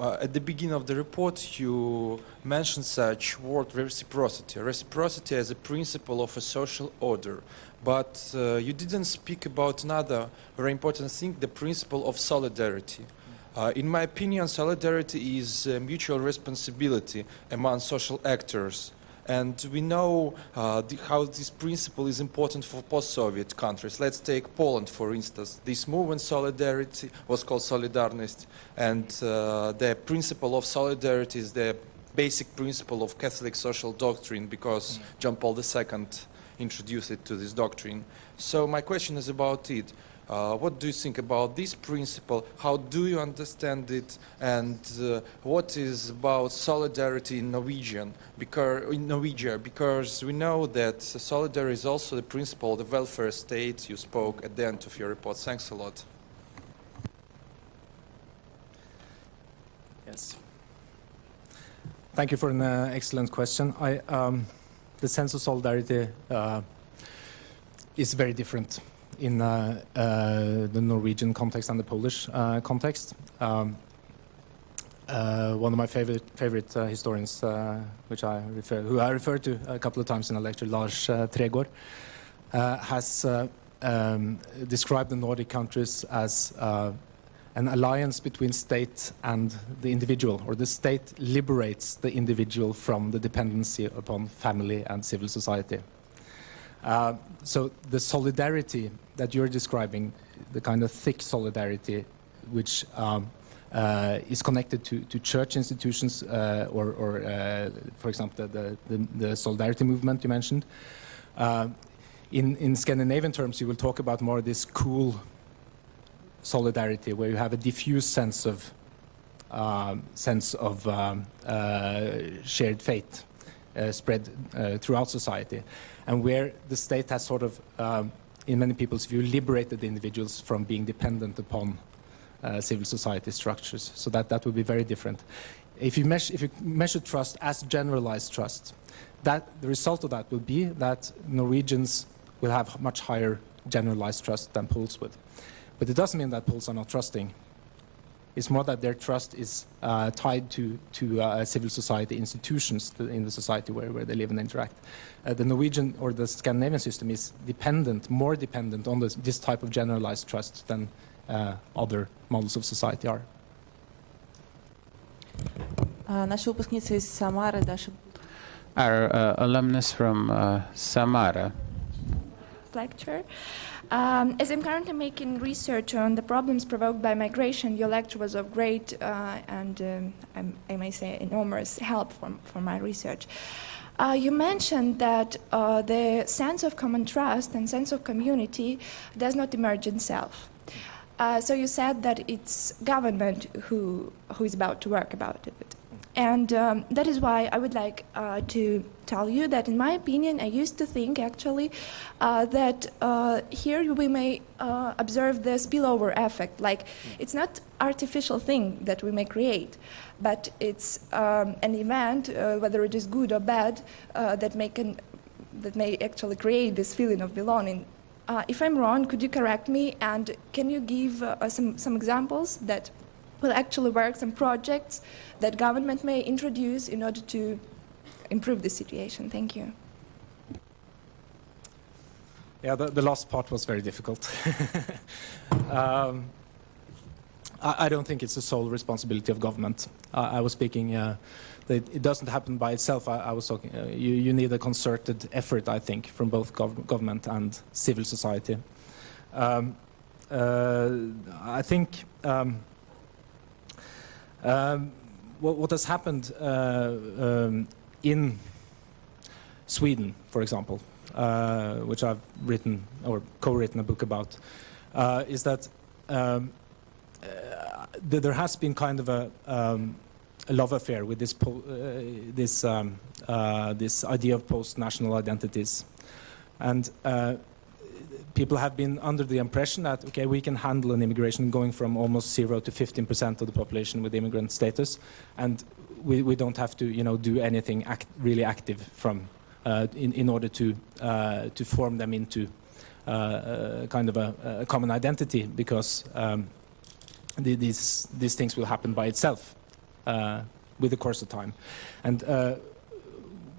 At the beginning of the report, you mentioned such word reciprocity. Reciprocity as a principle of a social order. But you didn't speak about another very important thing, the principle of solidarity. In my opinion, solidarity is mutual responsibility among social actors. And we know how this principle is important for post-Soviet countries. Let's take Poland, for instance. This movement, solidarity, was called Solidarność. And the principle of solidarity is the basic principle of Catholic social doctrine, because John Paul II introduce it to this doctrine. So my question is about it. What do you think about this principle? How do you understand it? And what is about solidarity in Norwegian? Because we know that solidarity is also the principle of the welfare state you spoke at the end of your report. Thanks a lot. Yes. Thank you for an excellent question. The sense of solidarity is very different in the Norwegian context and the Polish context. One of my favorite historians, who I referred to a couple of times in a lecture, Lars Tregård, has described the Nordic countries as an alliance between state and the individual, or the state liberates the individual from the dependency upon family and civil society. So the solidarity that you're describing, the kind of thick solidarity which is connected to church institutions or for example, the solidarity movement you mentioned. In Scandinavian terms, you will talk about more this cool solidarity, where you have a diffuse sense of shared fate spread throughout society, and where the state has sort of, in many people's view, liberated the individuals from being dependent upon civil society structures. So that would be very different. If you measure trust as generalized trust, the result of that will be that Norwegians will have much higher generalized trust than Poles would. But it doesn't mean that Poles are not trusting. It's more that their trust is tied to civil society institutions in the society where they live and interact. The Norwegian or the Scandinavian system is more dependent on this type of generalized trust than other models of society are. Наши выпускницы из Самары, Даша. Our alumnus from Samara. Lecture. As I'm currently making research on the problems provoked by migration, your lecture was of great and I may say enormous help for my research. You mentioned that the sense of common trust and sense of community does not emerge in self. So you said that it's government who is about to work about it. And that is why I would like to tell you that, in my opinion, I used to think actually that here we may observe the spillover effect. Like, it's not artificial thing that we may create, but it's an event, whether it is good or bad, that may actually create this feeling of belonging. If I'm wrong, could you correct me? And can you give some examples that will actually work, some projects that government may introduce in order to improve the situation? Thank you. Yeah, the last part was very difficult. I don't think it's the sole responsibility of government. I was speaking, it doesn't happen by itself. I was talking, you need a concerted effort, I think, from both government and civil society. I think what has happened in Sweden, for example, which I've written or co-written a book about, is that there has been kind of a love affair with this idea of post-national identities, and people have been under the impression that, okay, we can handle an immigration going from almost 0 to 15% of the population with immigrant status, and we don't have to, do anything really active from in order to form them into kind of a common identity, because these things will happen by itself with the course of time. And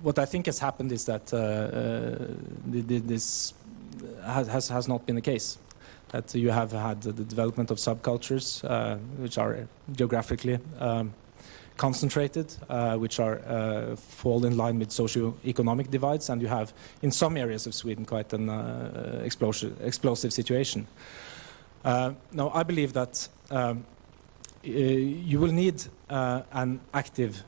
what I think has happened is that this has not been the case. That you have had the development of subcultures, which are geographically concentrated, which fall in line with socio-economic divides, and you have, in some areas of Sweden, quite an explosive situation. Now, I believe that you will need an active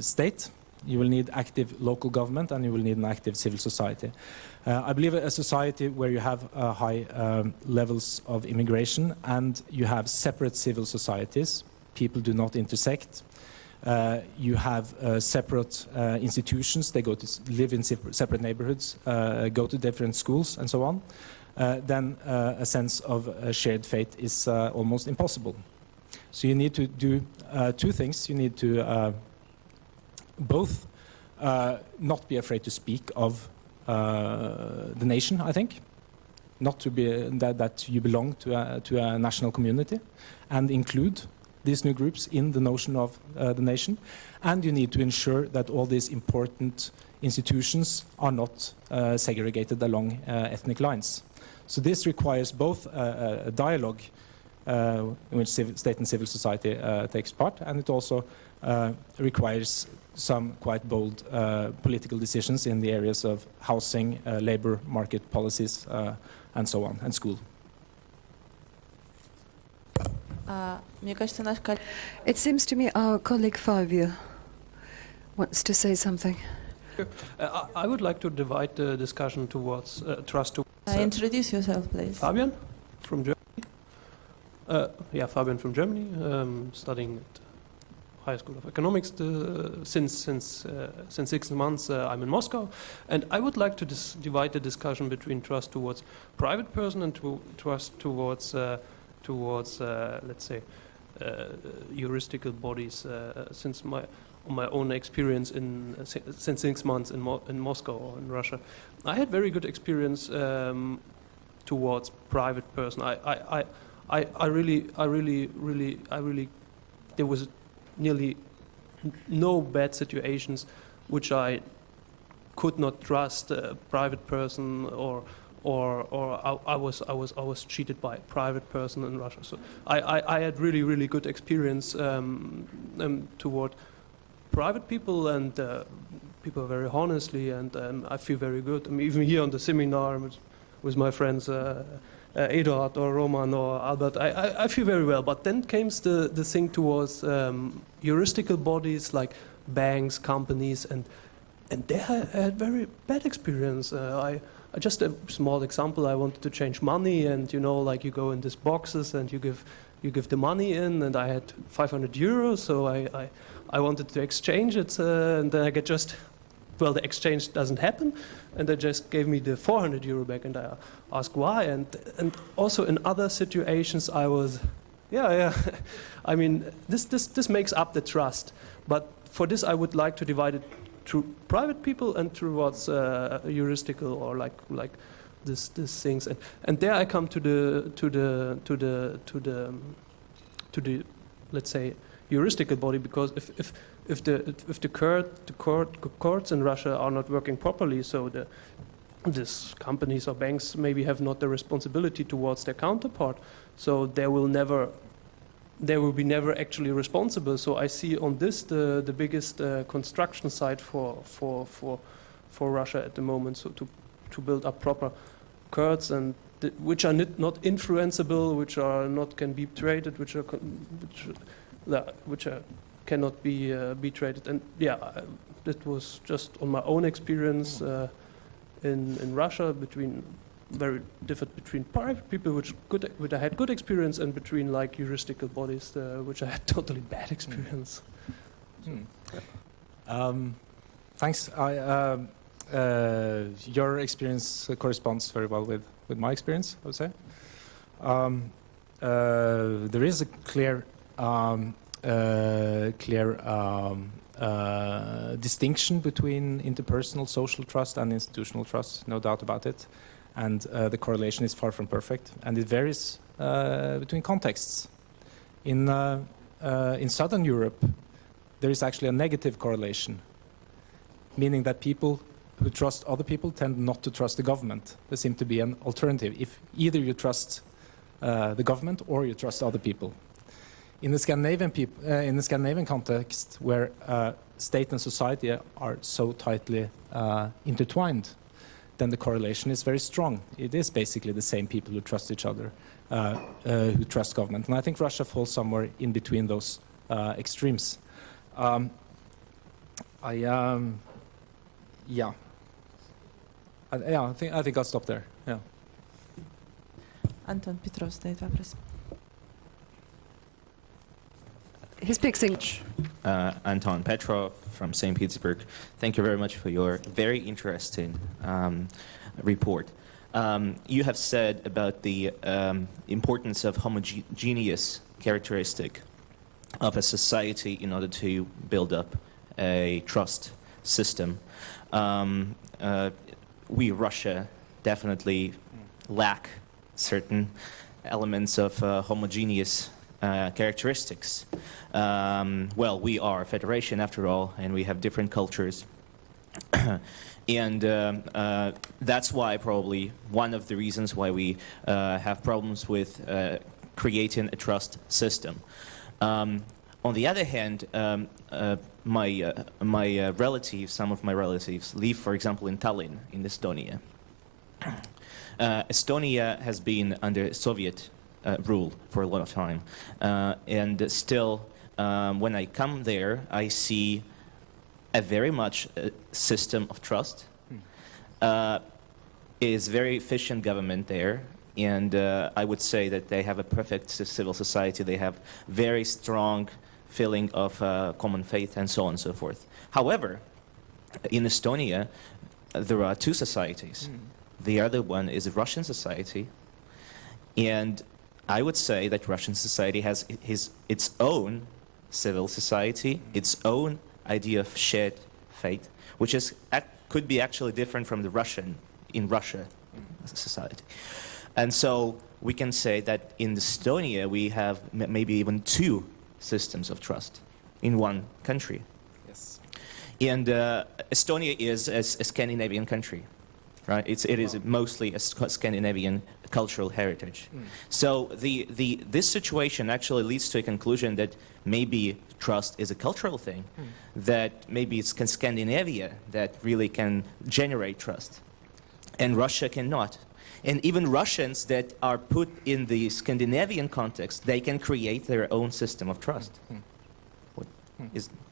state you will need active local government, and you will need an active civil society. I believe a society where you have high levels of immigration and you have separate civil societies, people do not intersect, you have separate institutions, they go to live in separate neighborhoods, go to different schools and so on, then a sense of shared fate is almost impossible. So you need to do two things. You need to both not be afraid to speak of the nation, I think, not to be that you belong to a national community, and include these new groups in the notion of the nation. And you need to ensure that all these important institutions are not segregated along ethnic lines. So this requires both a dialogue in which state and civil society takes part, and it also requires some quite bold political decisions in the areas of housing, labor market policies, and so on, and school. It seems to me our colleague Fabio wants to say something. I would like to divide the discussion towards trust. Introduce yourself, please. Fabian from Germany. Fabian from Germany, studying at High School of Economics. Since 6 months, I'm in Moscow, and I would like to divide the discussion between trust towards private person and trust towards let's say juristical bodies. Since my own experience since 6 months in Moscow or in Russia, I had very good experience towards private person. I really there was nearly no bad situations which I could not trust a private person, or I was cheated by a private person in Russia. So I had really good experience toward private people, and people very honestly, and I feel very good. I mean, even here on the seminar with my friends Eduard or Roman or Albert, I feel very well. But then comes the thing towards juristical bodies like banks, companies, and there I had very bad experience. I just a small example. I wanted to change money, and like you go in these boxes and you give the money in, and I had 500 euros, so I wanted to exchange it, and then I get the exchange doesn't happen, and they just gave me the 400 euro back, and I asked why, and also in other situations I was, I mean this makes up the trust, but for this I would like to divide it through private people and towards juristical or like this things, and there I come to the let's say juristical body, because if the courts in Russia are not working properly, so these companies or banks maybe have not the responsibility towards their counterpart, so they will be never actually responsible. So I see on this the biggest construction site for Russia at the moment. So to build up proper courts, and which are not influenceable, which are not can be traded, which cannot be traded. And that was just on my own experience in Russia, very different between private people which I had good experience, and between like juristical bodies which I had totally bad experience. Thanks. Your experience corresponds very well with my experience, I would say. There is a clear distinction between interpersonal social trust and institutional trust, no doubt about it. And the correlation is far from perfect, and it varies between contexts. In Southern Europe, there is actually a negative correlation, meaning that people who trust other people tend not to trust the government. There seems to be an alternative. If either you trust the government or you trust other people. In the Scandinavian context, where state and society are so tightly intertwined, then the correlation is very strong. It is basically the same people who trust each other, who trust government. And I think Russia falls somewhere in between those extremes. Yeah. I think I'll stop there. Yeah. Антон Петров ставит вопрос. He speaks English. Anton Petrov from St. Petersburg. Thank you very much for your very interesting report. You have said about the importance of homogeneous characteristic of a society in order to build up a trust system. We, Russia, definitely lack certain elements of homogeneous characteristics. Well, we are a federation after all, and we have different cultures. And that's why probably one of the reasons why we have problems with creating a trust system. On the other hand, my relatives, some of my relatives, live, for example, in Tallinn, in Estonia. Estonia has been under Soviet rule for a long time, and still, when I come there, I see a very much system of trust. Is very efficient government there, and I would say that they have a perfect civil society. They have very strong feeling of common faith and so on and so forth. However, in Estonia, there are two societies. The other one is a Russian society, and I would say that Russian society has its own civil society, its own idea of shared fate, which is could be actually different from the Russian in Russia society. And so we can say that in Estonia we have maybe even two systems of trust in one country. Yes. And Estonia is a Scandinavian country, right? It is mostly a Scandinavian cultural heritage. So this situation actually leads to a conclusion that maybe trust is a cultural thing, that maybe it's Scandinavia that really can generate trust, and Russia cannot. And even Russians that are put in the Scandinavian context, they can create their own system of trust.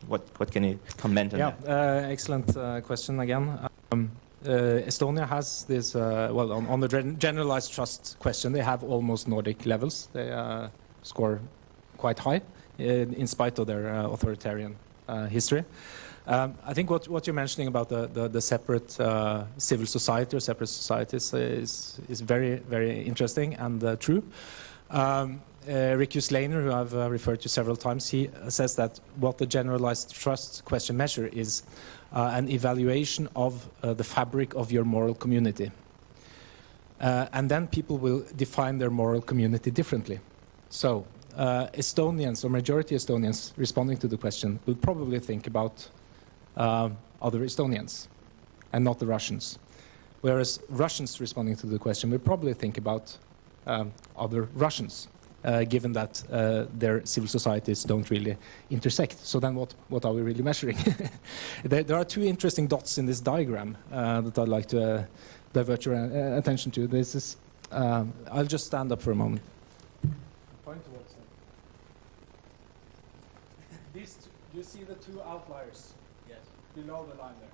What can you comment on that? Excellent question again. Estonia has this, well, on the generalized trust question, they have almost Nordic levels. They score quite high in spite of their authoritarian history. I think what you're mentioning about the separate civil society or separate societies is very, very interesting and true. Rikus Lehner, who I've referred to several times, he says that what the generalized trust question measure is an evaluation of the fabric of your moral community. And then people will define their moral community differently. So Estonians, or majority Estonians, responding to the question, will probably think about other Estonians and not the Russians. Whereas Russians responding to the question will probably think about other Russians, given that their civil societies don't really intersect. So then what are we really measuring? There are two interesting dots in this diagram that I'd like to divert your attention to. This is, I'll just stand up for a moment. Point towards them. These two, do you see the two outliers? Yes. Below the line there.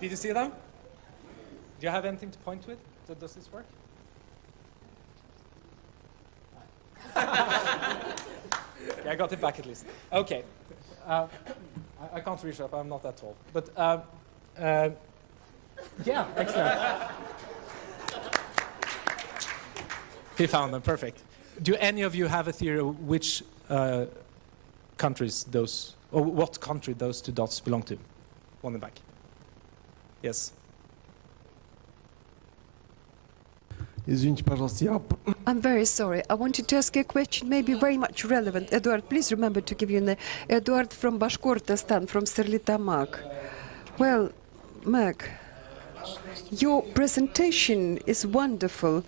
Did you see them? Do you have anything to point with? Does this work? Okay, I got it back at least. Okay. I can't reach up, I'm not that tall. But yeah, excellent. He found them, perfect. Do any of you have a theory of which countries those, or what country those two dots belong to? One in the back. Yes. Извините, пожалуйста, я... I'm very sorry. I wanted to ask a question, maybe very much relevant. Eduard, please remember to give you the Eduard from Bashkortostan, from Stерлитамак. Well, Mac, your presentation is wonderful.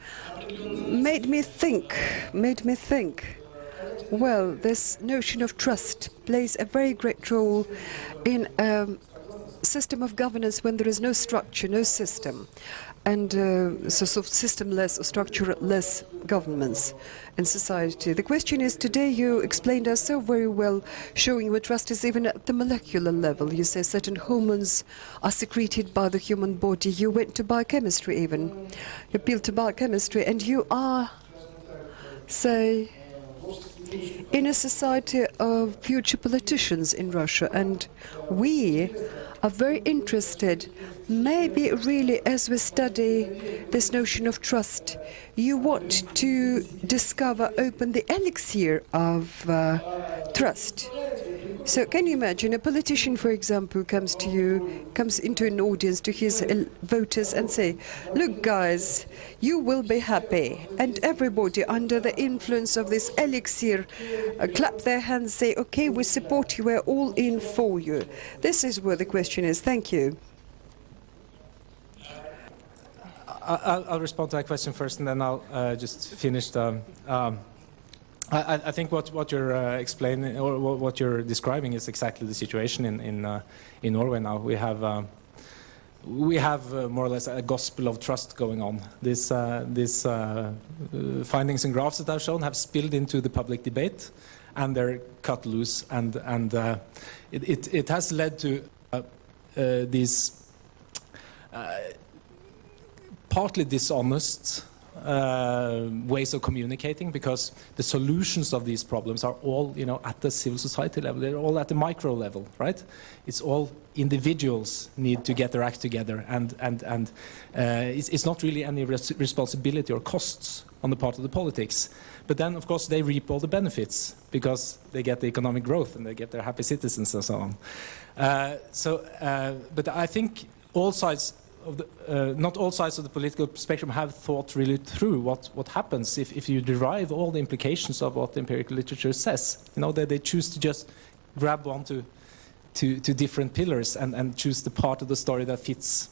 Made me think. Well, this notion of trust plays a very great role in a system of governance when there is no structure, no system. and sort of system-less or structure-less governments in society. The question is, today you explained us so very well, showing what trust is even at the molecular level. You say certain hormones are secreted by the human body. You went to biochemistry even. You appealed to biochemistry, and you are, say, in a society of future politicians in Russia, and we are very interested, maybe really as we study this notion of trust, you want to discover, open the elixir of trust. So can you imagine a politician, for example, comes to you, comes into an audience to his voters and say, look guys, you will be happy, and everybody under the influence of this elixir clap their hands, say, okay, we support you, we're all in for you. This is where the question is. Thank you. I'll respond to that question first, and then I'll just finish the. I think what you're explaining, or what you're describing, is exactly the situation in Norway now. We have more or less a gospel of trust going on. These findings and graphs that I've shown have spilled into the public debate, and they're cut loose, and it has led to these partly dishonest ways of communicating, because the solutions of these problems are all, at the civil society level. They're all at the micro level, right? It's all individuals need to get their act together, and it's not really any responsibility or costs on the part of the politics. But then, of course, they reap all the benefits because they get the economic growth and they get their happy citizens and so on. But I think all sides of the, not all sides of the political spectrum have thought really through what happens if you derive all the implications of what the empirical literature says. They choose to just grab onto to different pillars and choose the part of the story that fits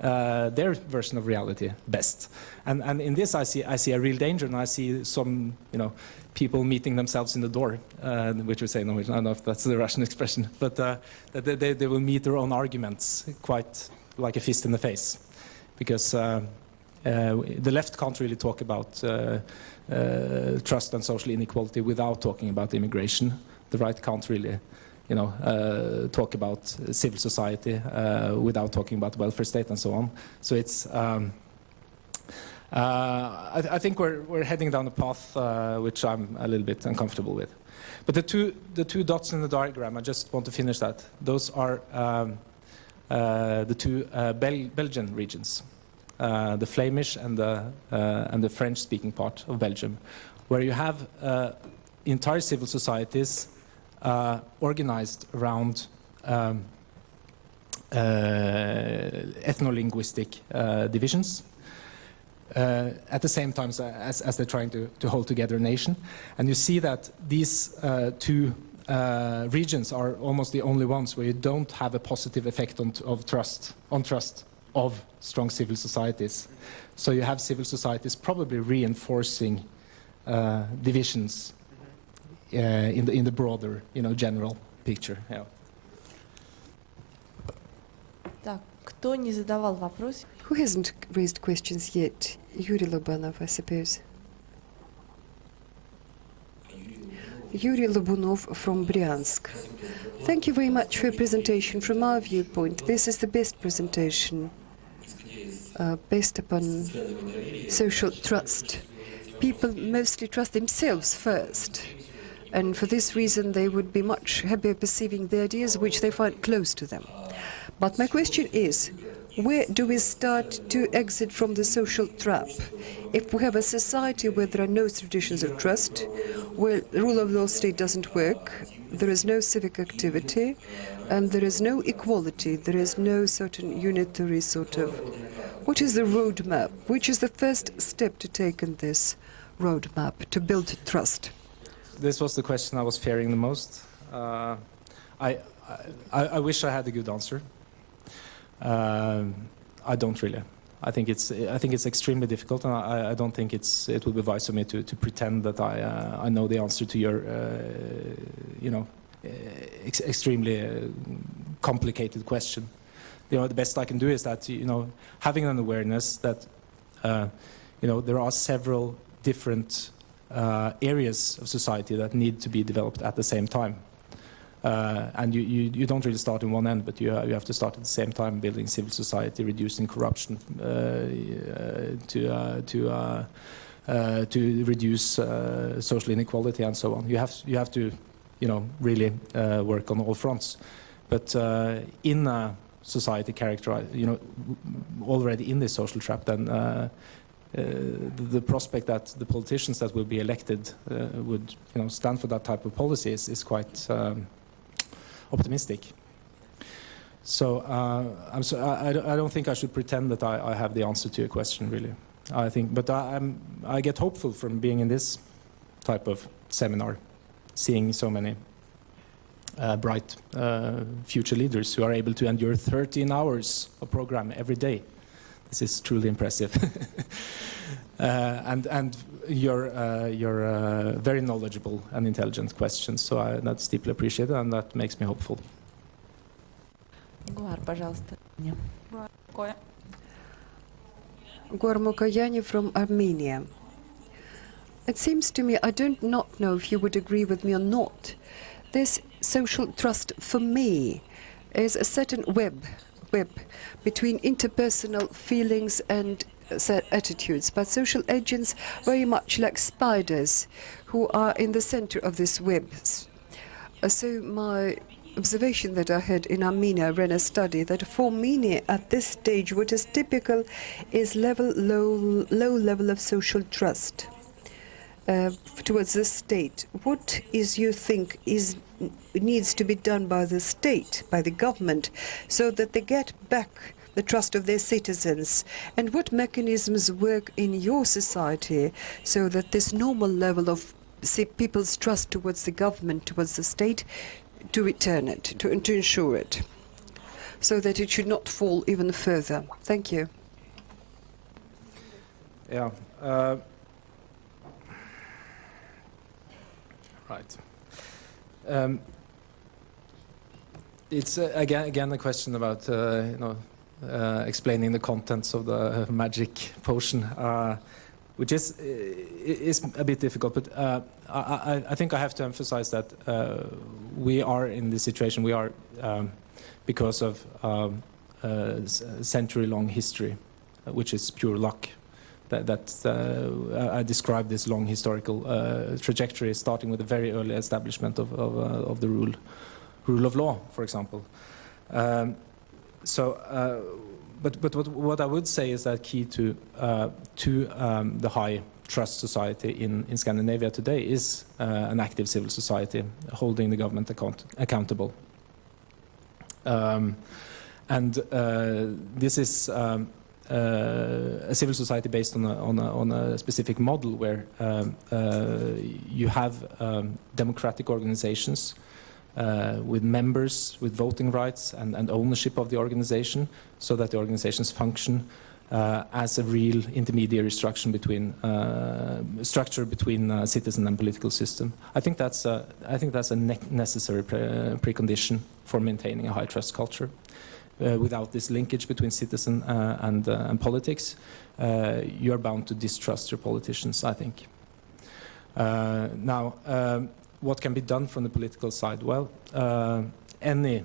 their version of reality best. And in this I see a real danger, and I see some people meeting themselves in the door, which we say in Norwegian. I don't know if that's the Russian expression, but that they will meet their own arguments quite like a fist in the face, because the left can't really talk about trust and social inequality without talking about immigration. The right can't really, talk about civil society without talking about welfare state and so on. So it's, I think we're heading down a path which I'm a little bit uncomfortable with. But the two dots in the diagram, I just want to finish that. Those are the two Belgian regions, the Flemish and the French-speaking part of Belgium, where you have entire civil societies organized around ethno-linguistic divisions, at the same time as they're trying to hold together a nation. And you see that these two regions are almost the only ones where you don't have a positive effect on trust of strong civil societies. So you have civil societies probably reinforcing divisions in the broader, general picture. Yeah. Так, кто не задавал вопрос? Who hasn't raised questions yet? Yuri Lobanov, I suppose. Yuri Lobunov from Bryansk. Thank you very much for your presentation. From our viewpoint, this is the best presentation based upon social trust. People mostly trust themselves first, and for this reason they would be much happier perceiving the ideas which they find close to them. But my question is, where do we start to exit from the social trap? If we have a society where there are no traditions of trust, where the rule of law state doesn't work, there is no civic activity, and there is no equality, there is no certain unitary sort of... What is the roadmap? Which is the first step to take in this roadmap to build trust? This was the question I was fearing the most. I wish I had a good answer. I don't really. I think it's extremely difficult, and I don't think it would be wise for me to pretend that I know the answer to your extremely complicated question. the best I can do is that, having an awareness that, there are several different areas of society that need to be developed at the same time. And you don't really start in one end, but you have to start at the same time, building civil society, reducing corruption, to reduce social inequality and so on. You have to, really work on all fronts. But in a society characterized, already in this social trap, then the prospect that the politicians that will be elected would, stand for that type of policy is quite optimistic. So I don't think I should pretend that I have the answer to your question, really. I think, but I get hopeful from being in this type of seminar, seeing so many bright future leaders who are able to endure 13 hours of program every day. This is truly impressive. And your very knowledgeable and intelligent questions. So that's deeply appreciated, and that makes me hopeful. Guar Mukayani from Armenia. It seems to me, I do not know if you would agree with me or not, this social trust for me is a certain web between interpersonal feelings and attitudes, but social agents very much like spiders who are in the center of this web. So my observation that I had in Armenia, I ran a study that for Armenia at this stage what is typical is low level of social trust towards the state. What is you think needs to be done by the state, by the government, so that they get back the trust of their citizens? And what mechanisms work in your society so that this normal level of people's trust towards the government, towards the state, to return it, to ensure it, so that it should not fall even further? Thank you. Yeah. Right. It's again a question about explaining the contents of the magic potion, which is a bit difficult. But I think I have to emphasize that we are in this situation. We are because of century-long history, which is pure luck. I described this long historical trajectory, starting with the very early establishment of the rule of law, for example. But what I would say is that key to the high trust society in Scandinavia today is an active civil society holding the government accountable. This is a civil society based on a specific model where you have democratic organizations with members with voting rights and ownership of the organization, so that the organizations function as a real intermediary structure between citizen and political system. I think that's a necessary precondition for maintaining a high trust culture. Without this linkage between citizen and politics, you are bound to distrust your politicians, I think. Now, what can be done from the political side? Well, any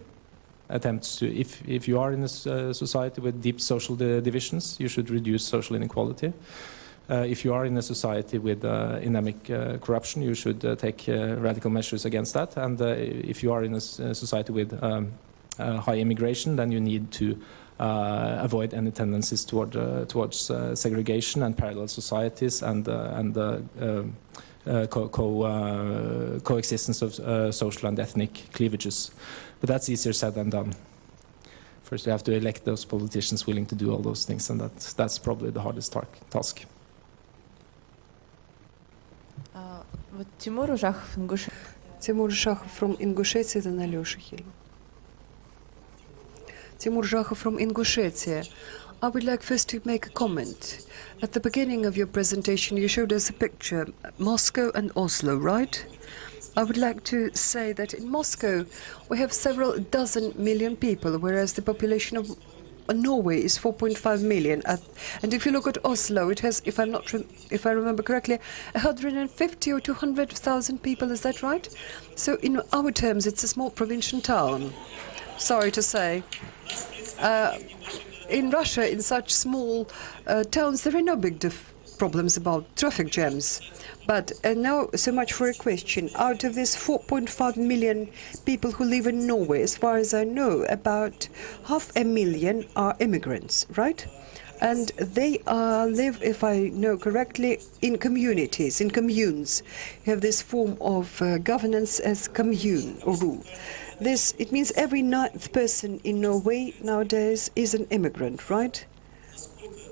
attempts to, if you are in a society with deep social divisions, you should reduce social inequality. If you are in a society with endemic corruption, you should take radical measures against that. And if you are in a society with high immigration, then you need to avoid any tendencies towards segregation and parallel societies and coexistence of social and ethnic cleavages. But that's easier said than done. First, you have to elect those politicians willing to do all those things, and that's probably the hardest task. Timur Shachov from Ingushetia, then Alyosha Hill. Timur Shachov from Ingushetia. I would like first to make a comment. At the beginning of your presentation, you showed us a picture, Moscow and Oslo, right? I would like to say that in Moscow, we have several dozen million people, whereas the population of Norway is 4.5 million, and if you look at Oslo, it has, if I remember correctly, 150 or 200,000 people. Is that right? So in our terms, it's a small provincial town. Sorry to say. In Russia, in such small towns, there are no big problems about traffic jams. But now, so much for a question. Out of these 4.5 million people who live in Norway, as far as I know, about 500,000 are immigrants, right? And they live, if I know correctly, in communities, in communes. You have this form of governance as commune or rule. It means every 9th person in Norway nowadays is an immigrant, right?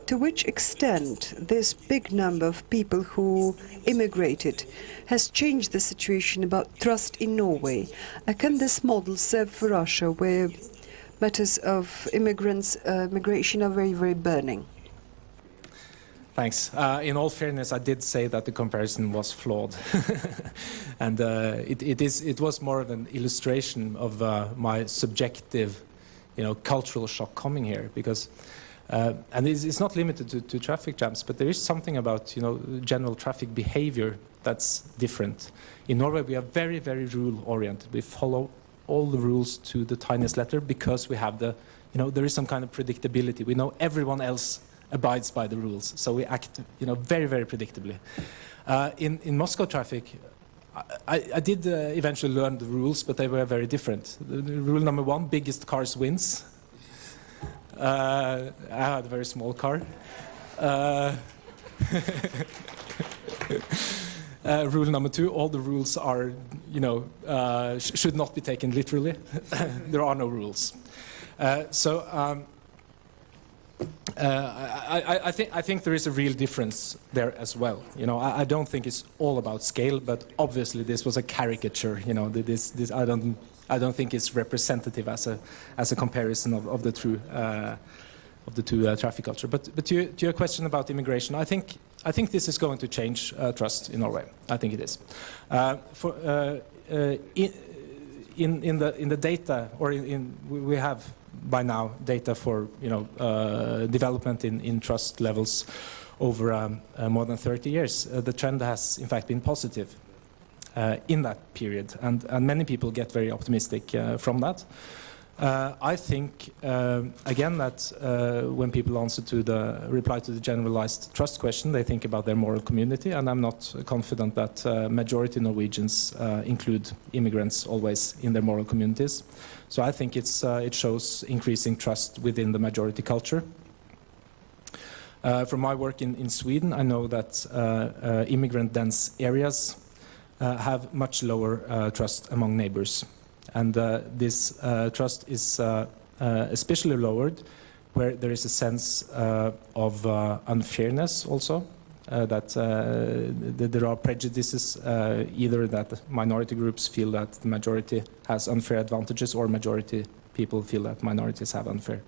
To which extent this big number of people who immigrated has changed the situation about trust in Norway? Can this model serve for Russia, where matters of migration are very, very burning? Thanks. In all fairness, I did say that the comparison was flawed, and it was more of an illustration of my subjective, cultural shock coming here, because. And it's not limited to traffic jams, but there is something about general traffic behavior that's different. In Norway, we are very, very rule-oriented. We follow all the rules to the tiniest letter because we have there is some kind of predictability. We know everyone else abides by the rules, so we act, very, very predictably. In Moscow traffic, I did eventually learn the rules, but they were very different. Rule number 1: biggest cars wins. I had a very small car. Rule number 2: all the rules are, should not be taken literally. There are no rules. I think there is a real difference there as well. I don't think it's all about scale, but obviously this was a caricature. I don't think it's representative as a comparison of the two traffic culture. But to your question about immigration, I think this is going to change trust in Norway. I think it is. In the data, or we have by now data for development in trust levels over more than 30 years. The trend has in fact been positive. In that period, and many people get very optimistic from that. I think again that when people reply to the generalized trust question, they think about their moral community, and I'm not confident that majority Norwegians include immigrants always in their moral communities. So I think it shows increasing trust within the majority culture. From my work in Sweden, I know that immigrant-dense areas have much lower trust among neighbors. And this trust is especially lowered where there is a sense of unfairness also, that there are prejudices, either that minority groups feel that the majority has unfair advantages, or majority people feel that minorities have unfair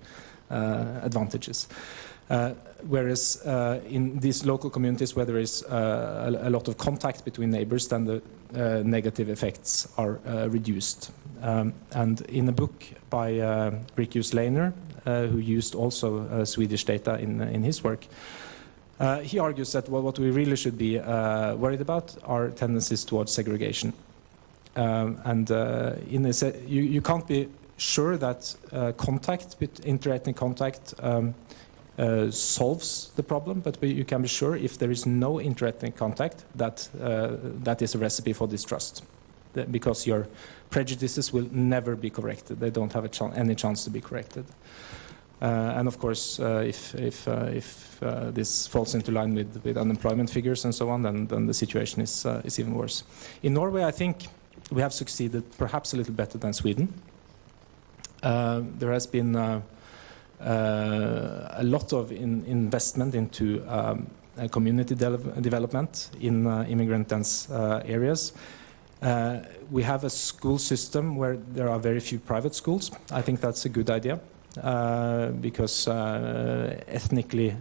advantages. Whereas in these local communities where there is a lot of contact between neighbors, then the negative effects are reduced. And in a book by Rikus Lehner, who used also Swedish data in his work, he argues that what we really should be worried about are tendencies towards segregation. You can't be sure that interethnic contact solves the problem, but you can be sure if there is no interethnic contact that is a recipe for distrust, because your prejudices will never be corrected. They don't have any chance to be corrected. And of course, if this falls into line with unemployment figures and so on, then the situation is even worse. In Norway, I think we have succeeded perhaps a little better than Sweden. There has been a lot of investment into community development in immigrant-dense areas. We have a school system where there are very few private schools. I think that's a good idea, because ethnically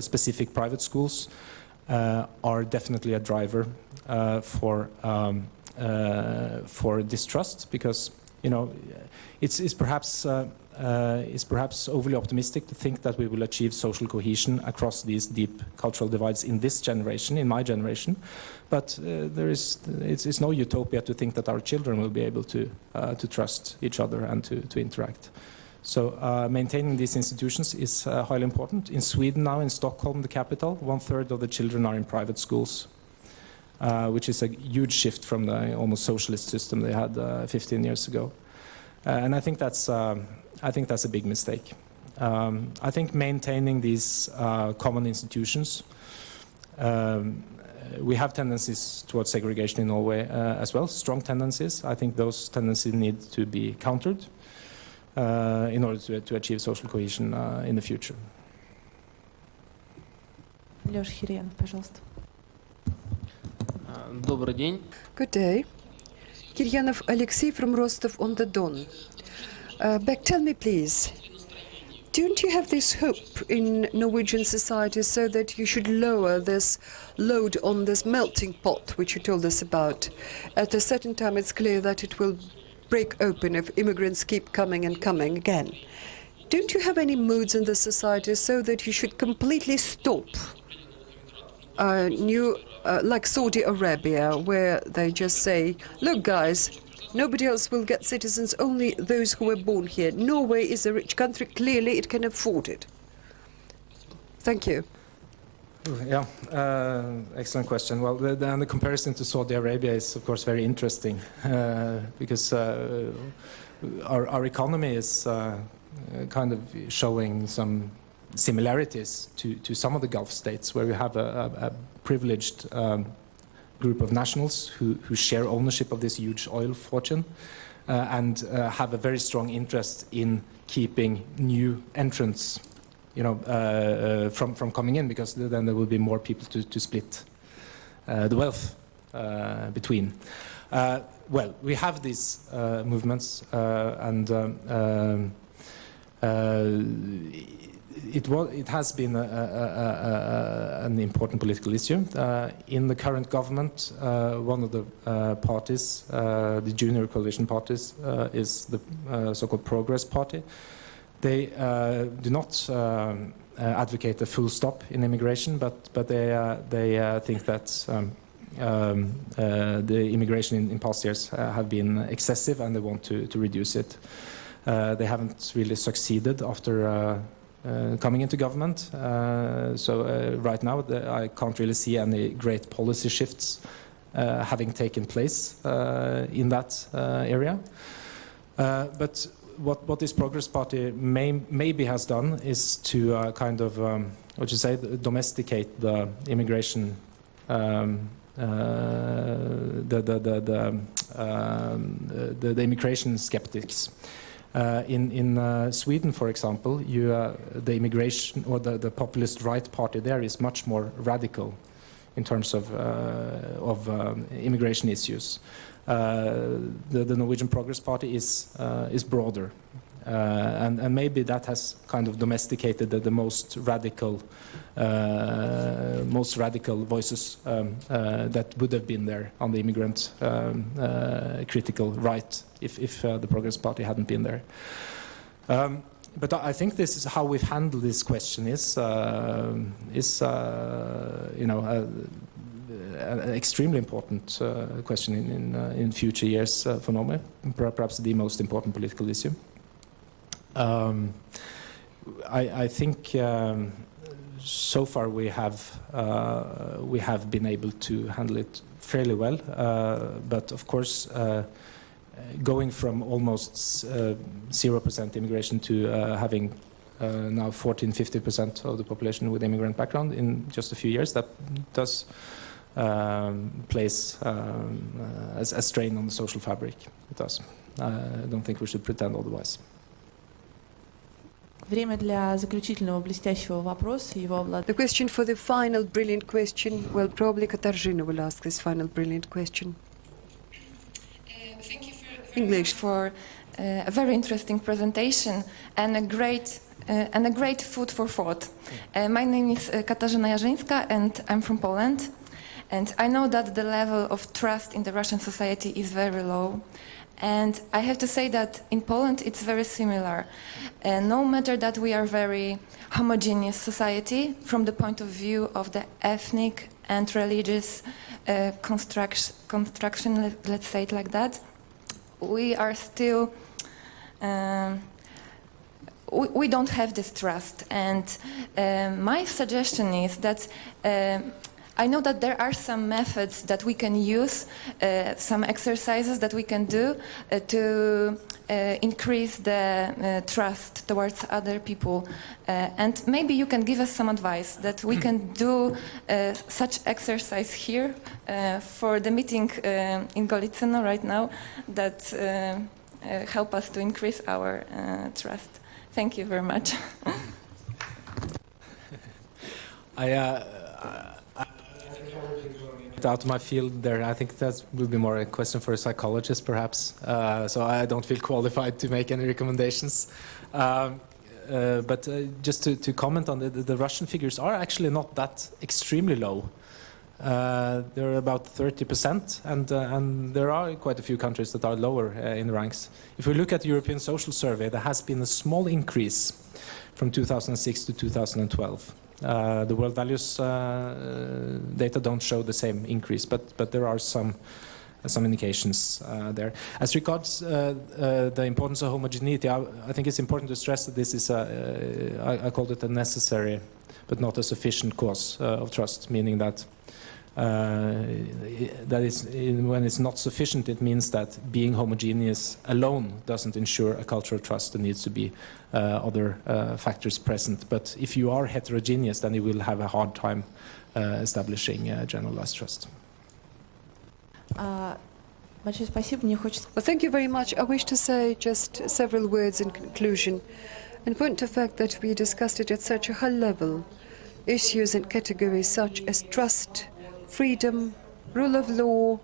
specific private schools are definitely a driver for distrust, because it's perhaps is perhaps overly optimistic to think that we will achieve social cohesion across these deep cultural divides in this generation, in my generation. But it's no utopia to think that our children will be able to trust each other and to interact. So maintaining these institutions is highly important. In Sweden now, in Stockholm, the capital, 1/3 of the children are in private schools, which is a huge shift from the almost socialist system they had 15 years ago. And I think that's a big mistake. I think maintaining these common institutions, we have tendencies towards segregation in Norway as well, strong tendencies. I think those tendencies need to be countered in order to achieve social cohesion in the future. Лёша Хирьянов, пожалуйста. Добрый день. Good day. Kiryanov Alexei from Rostov-on-the-Don. Beck, tell me please, don't you have this hope in Norwegian society so that you should lower this load on this melting pot, which you told us about? At a certain time, it's clear that it will break open if immigrants keep coming and coming again. Don't you have any moods in the society so that you should completely stop like Saudi Arabia, where they just say, look guys, nobody else will get citizens, only those who were born here. Norway is a rich country, clearly it can afford it. Thank you. Yeah, excellent question. Well, the comparison to Saudi Arabia is, of course, very interesting because our economy is kind of showing some similarities to some of the Gulf states, where we have a privileged group of nationals who share ownership of this huge oil fortune and have a very strong interest in keeping new entrants, from coming in, because then there will be more people to split the wealth between. Well, we have these movements, and it has been an important political issue. In the current government, one of the parties, the junior coalition parties, is the so-called Progress Party. They do not advocate a full stop in immigration, but they think that the immigration in past years have been excessive, and they want to reduce it. They haven't really succeeded after coming into government, so right now I can't really see any great policy shifts having taken place in that area. But what this Progress Party maybe has done is to kind of, domesticate the immigration, the immigration skeptics. In Sweden, for example, the immigration or the populist right party there is much more radical in terms of immigration issues. The Norwegian Progress Party is broader, and maybe that has kind of domesticated the most radical voices that would have been there on the immigrant critical right if the Progress Party hadn't been there. But I think this is how we've handled this question an extremely important question in future years for Norway, perhaps the most important political issue. I think so far we have been able to handle it fairly well, but of course going from almost 0% immigration to having now 14–15% of the population with immigrant background in just a few years, that does place a strain on the social fabric. It does. I don't think we should pretend otherwise. Время для заключительного блестящего вопроса. The question for the final brilliant question, well, probably Katarzyna will ask this final brilliant question. Thank you English for a very interesting presentation and a great food for thought. My name is Katarzyna Jarzyńska and I'm from Poland. And I know that the level of trust in the Russian society is very low. And I have to say that in Poland it's very similar. No matter that we are very homogeneous society from the point of view of the ethnic and religious construction, let's say it like that, we are still, we don't have this trust. And my suggestion is that I know that there are some methods that we can use, some exercises that we can do to increase the trust towards other people. And maybe you can give us some advice that we can do such exercise here for the meeting in Golitsyno right now that help us to increase our trust. Thank you very much. Out of my field there, I think that would be more a question for a psychologist, perhaps. So I don't feel qualified to make any recommendations. But just to comment on the Russian figures are actually not that extremely low. They're about 30%, and there are quite a few countries that are lower in the ranks. If we look at the European Social Survey, there has been a small increase from 2006 to 2012. The World Values data don't show the same increase, but there are some indications there. As regards the importance of homogeneity, I think it's important to stress that this is I called it a necessary but not a sufficient cause of trust, meaning that when it's not sufficient, it means that being homogeneous alone doesn't ensure a cultural trust. There needs to be other factors present. But if you are heterogeneous, then you will have a hard time establishing generalized trust. Well, thank you very much. I wish to say just several words in conclusion. In point of fact that we discussed it at such a high level, issues and categories such as trust, freedom, rule of law.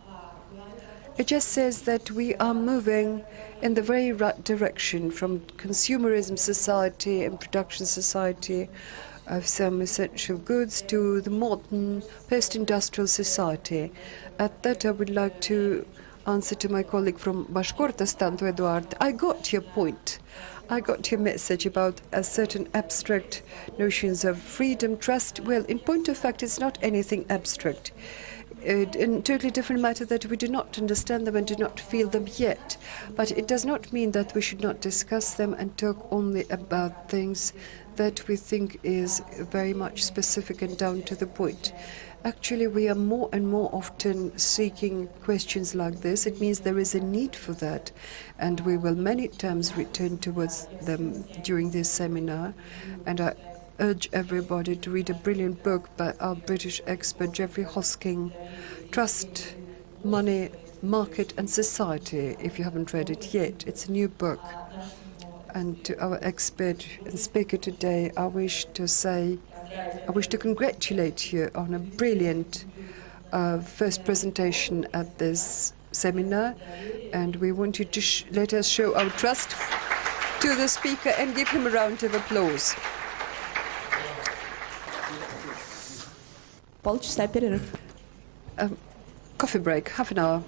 It just says that we are moving in the very right direction from consumerism society and production society of some essential goods to the modern post-industrial society. At that I would like to answer to my colleague from Bashkortostan, to Eduard. I got your point. I got your message about a certain abstract notions of freedom, trust. Well, in point of fact, it's not anything abstract. In totally different matter that we do not understand them and do not feel them yet. But it does not mean that we should not discuss them and talk only about things that we think is very much specific and down to the point. Actually, we are more and more often seeking questions like this. It means there is a need for that, and we will many times return towards them during this seminar. And I urge everybody to read a brilliant book by our British expert Geoffrey Hosking, Trust, Money, Market and Society. If you haven't read it yet, it's a new book. And to our expert and speaker today, I wish to congratulate you on a brilliant first presentation at this seminar, and we want you to let us show our trust to the speaker and give him a round of applause. Полчаса перерыв. Coffee break, half an hour.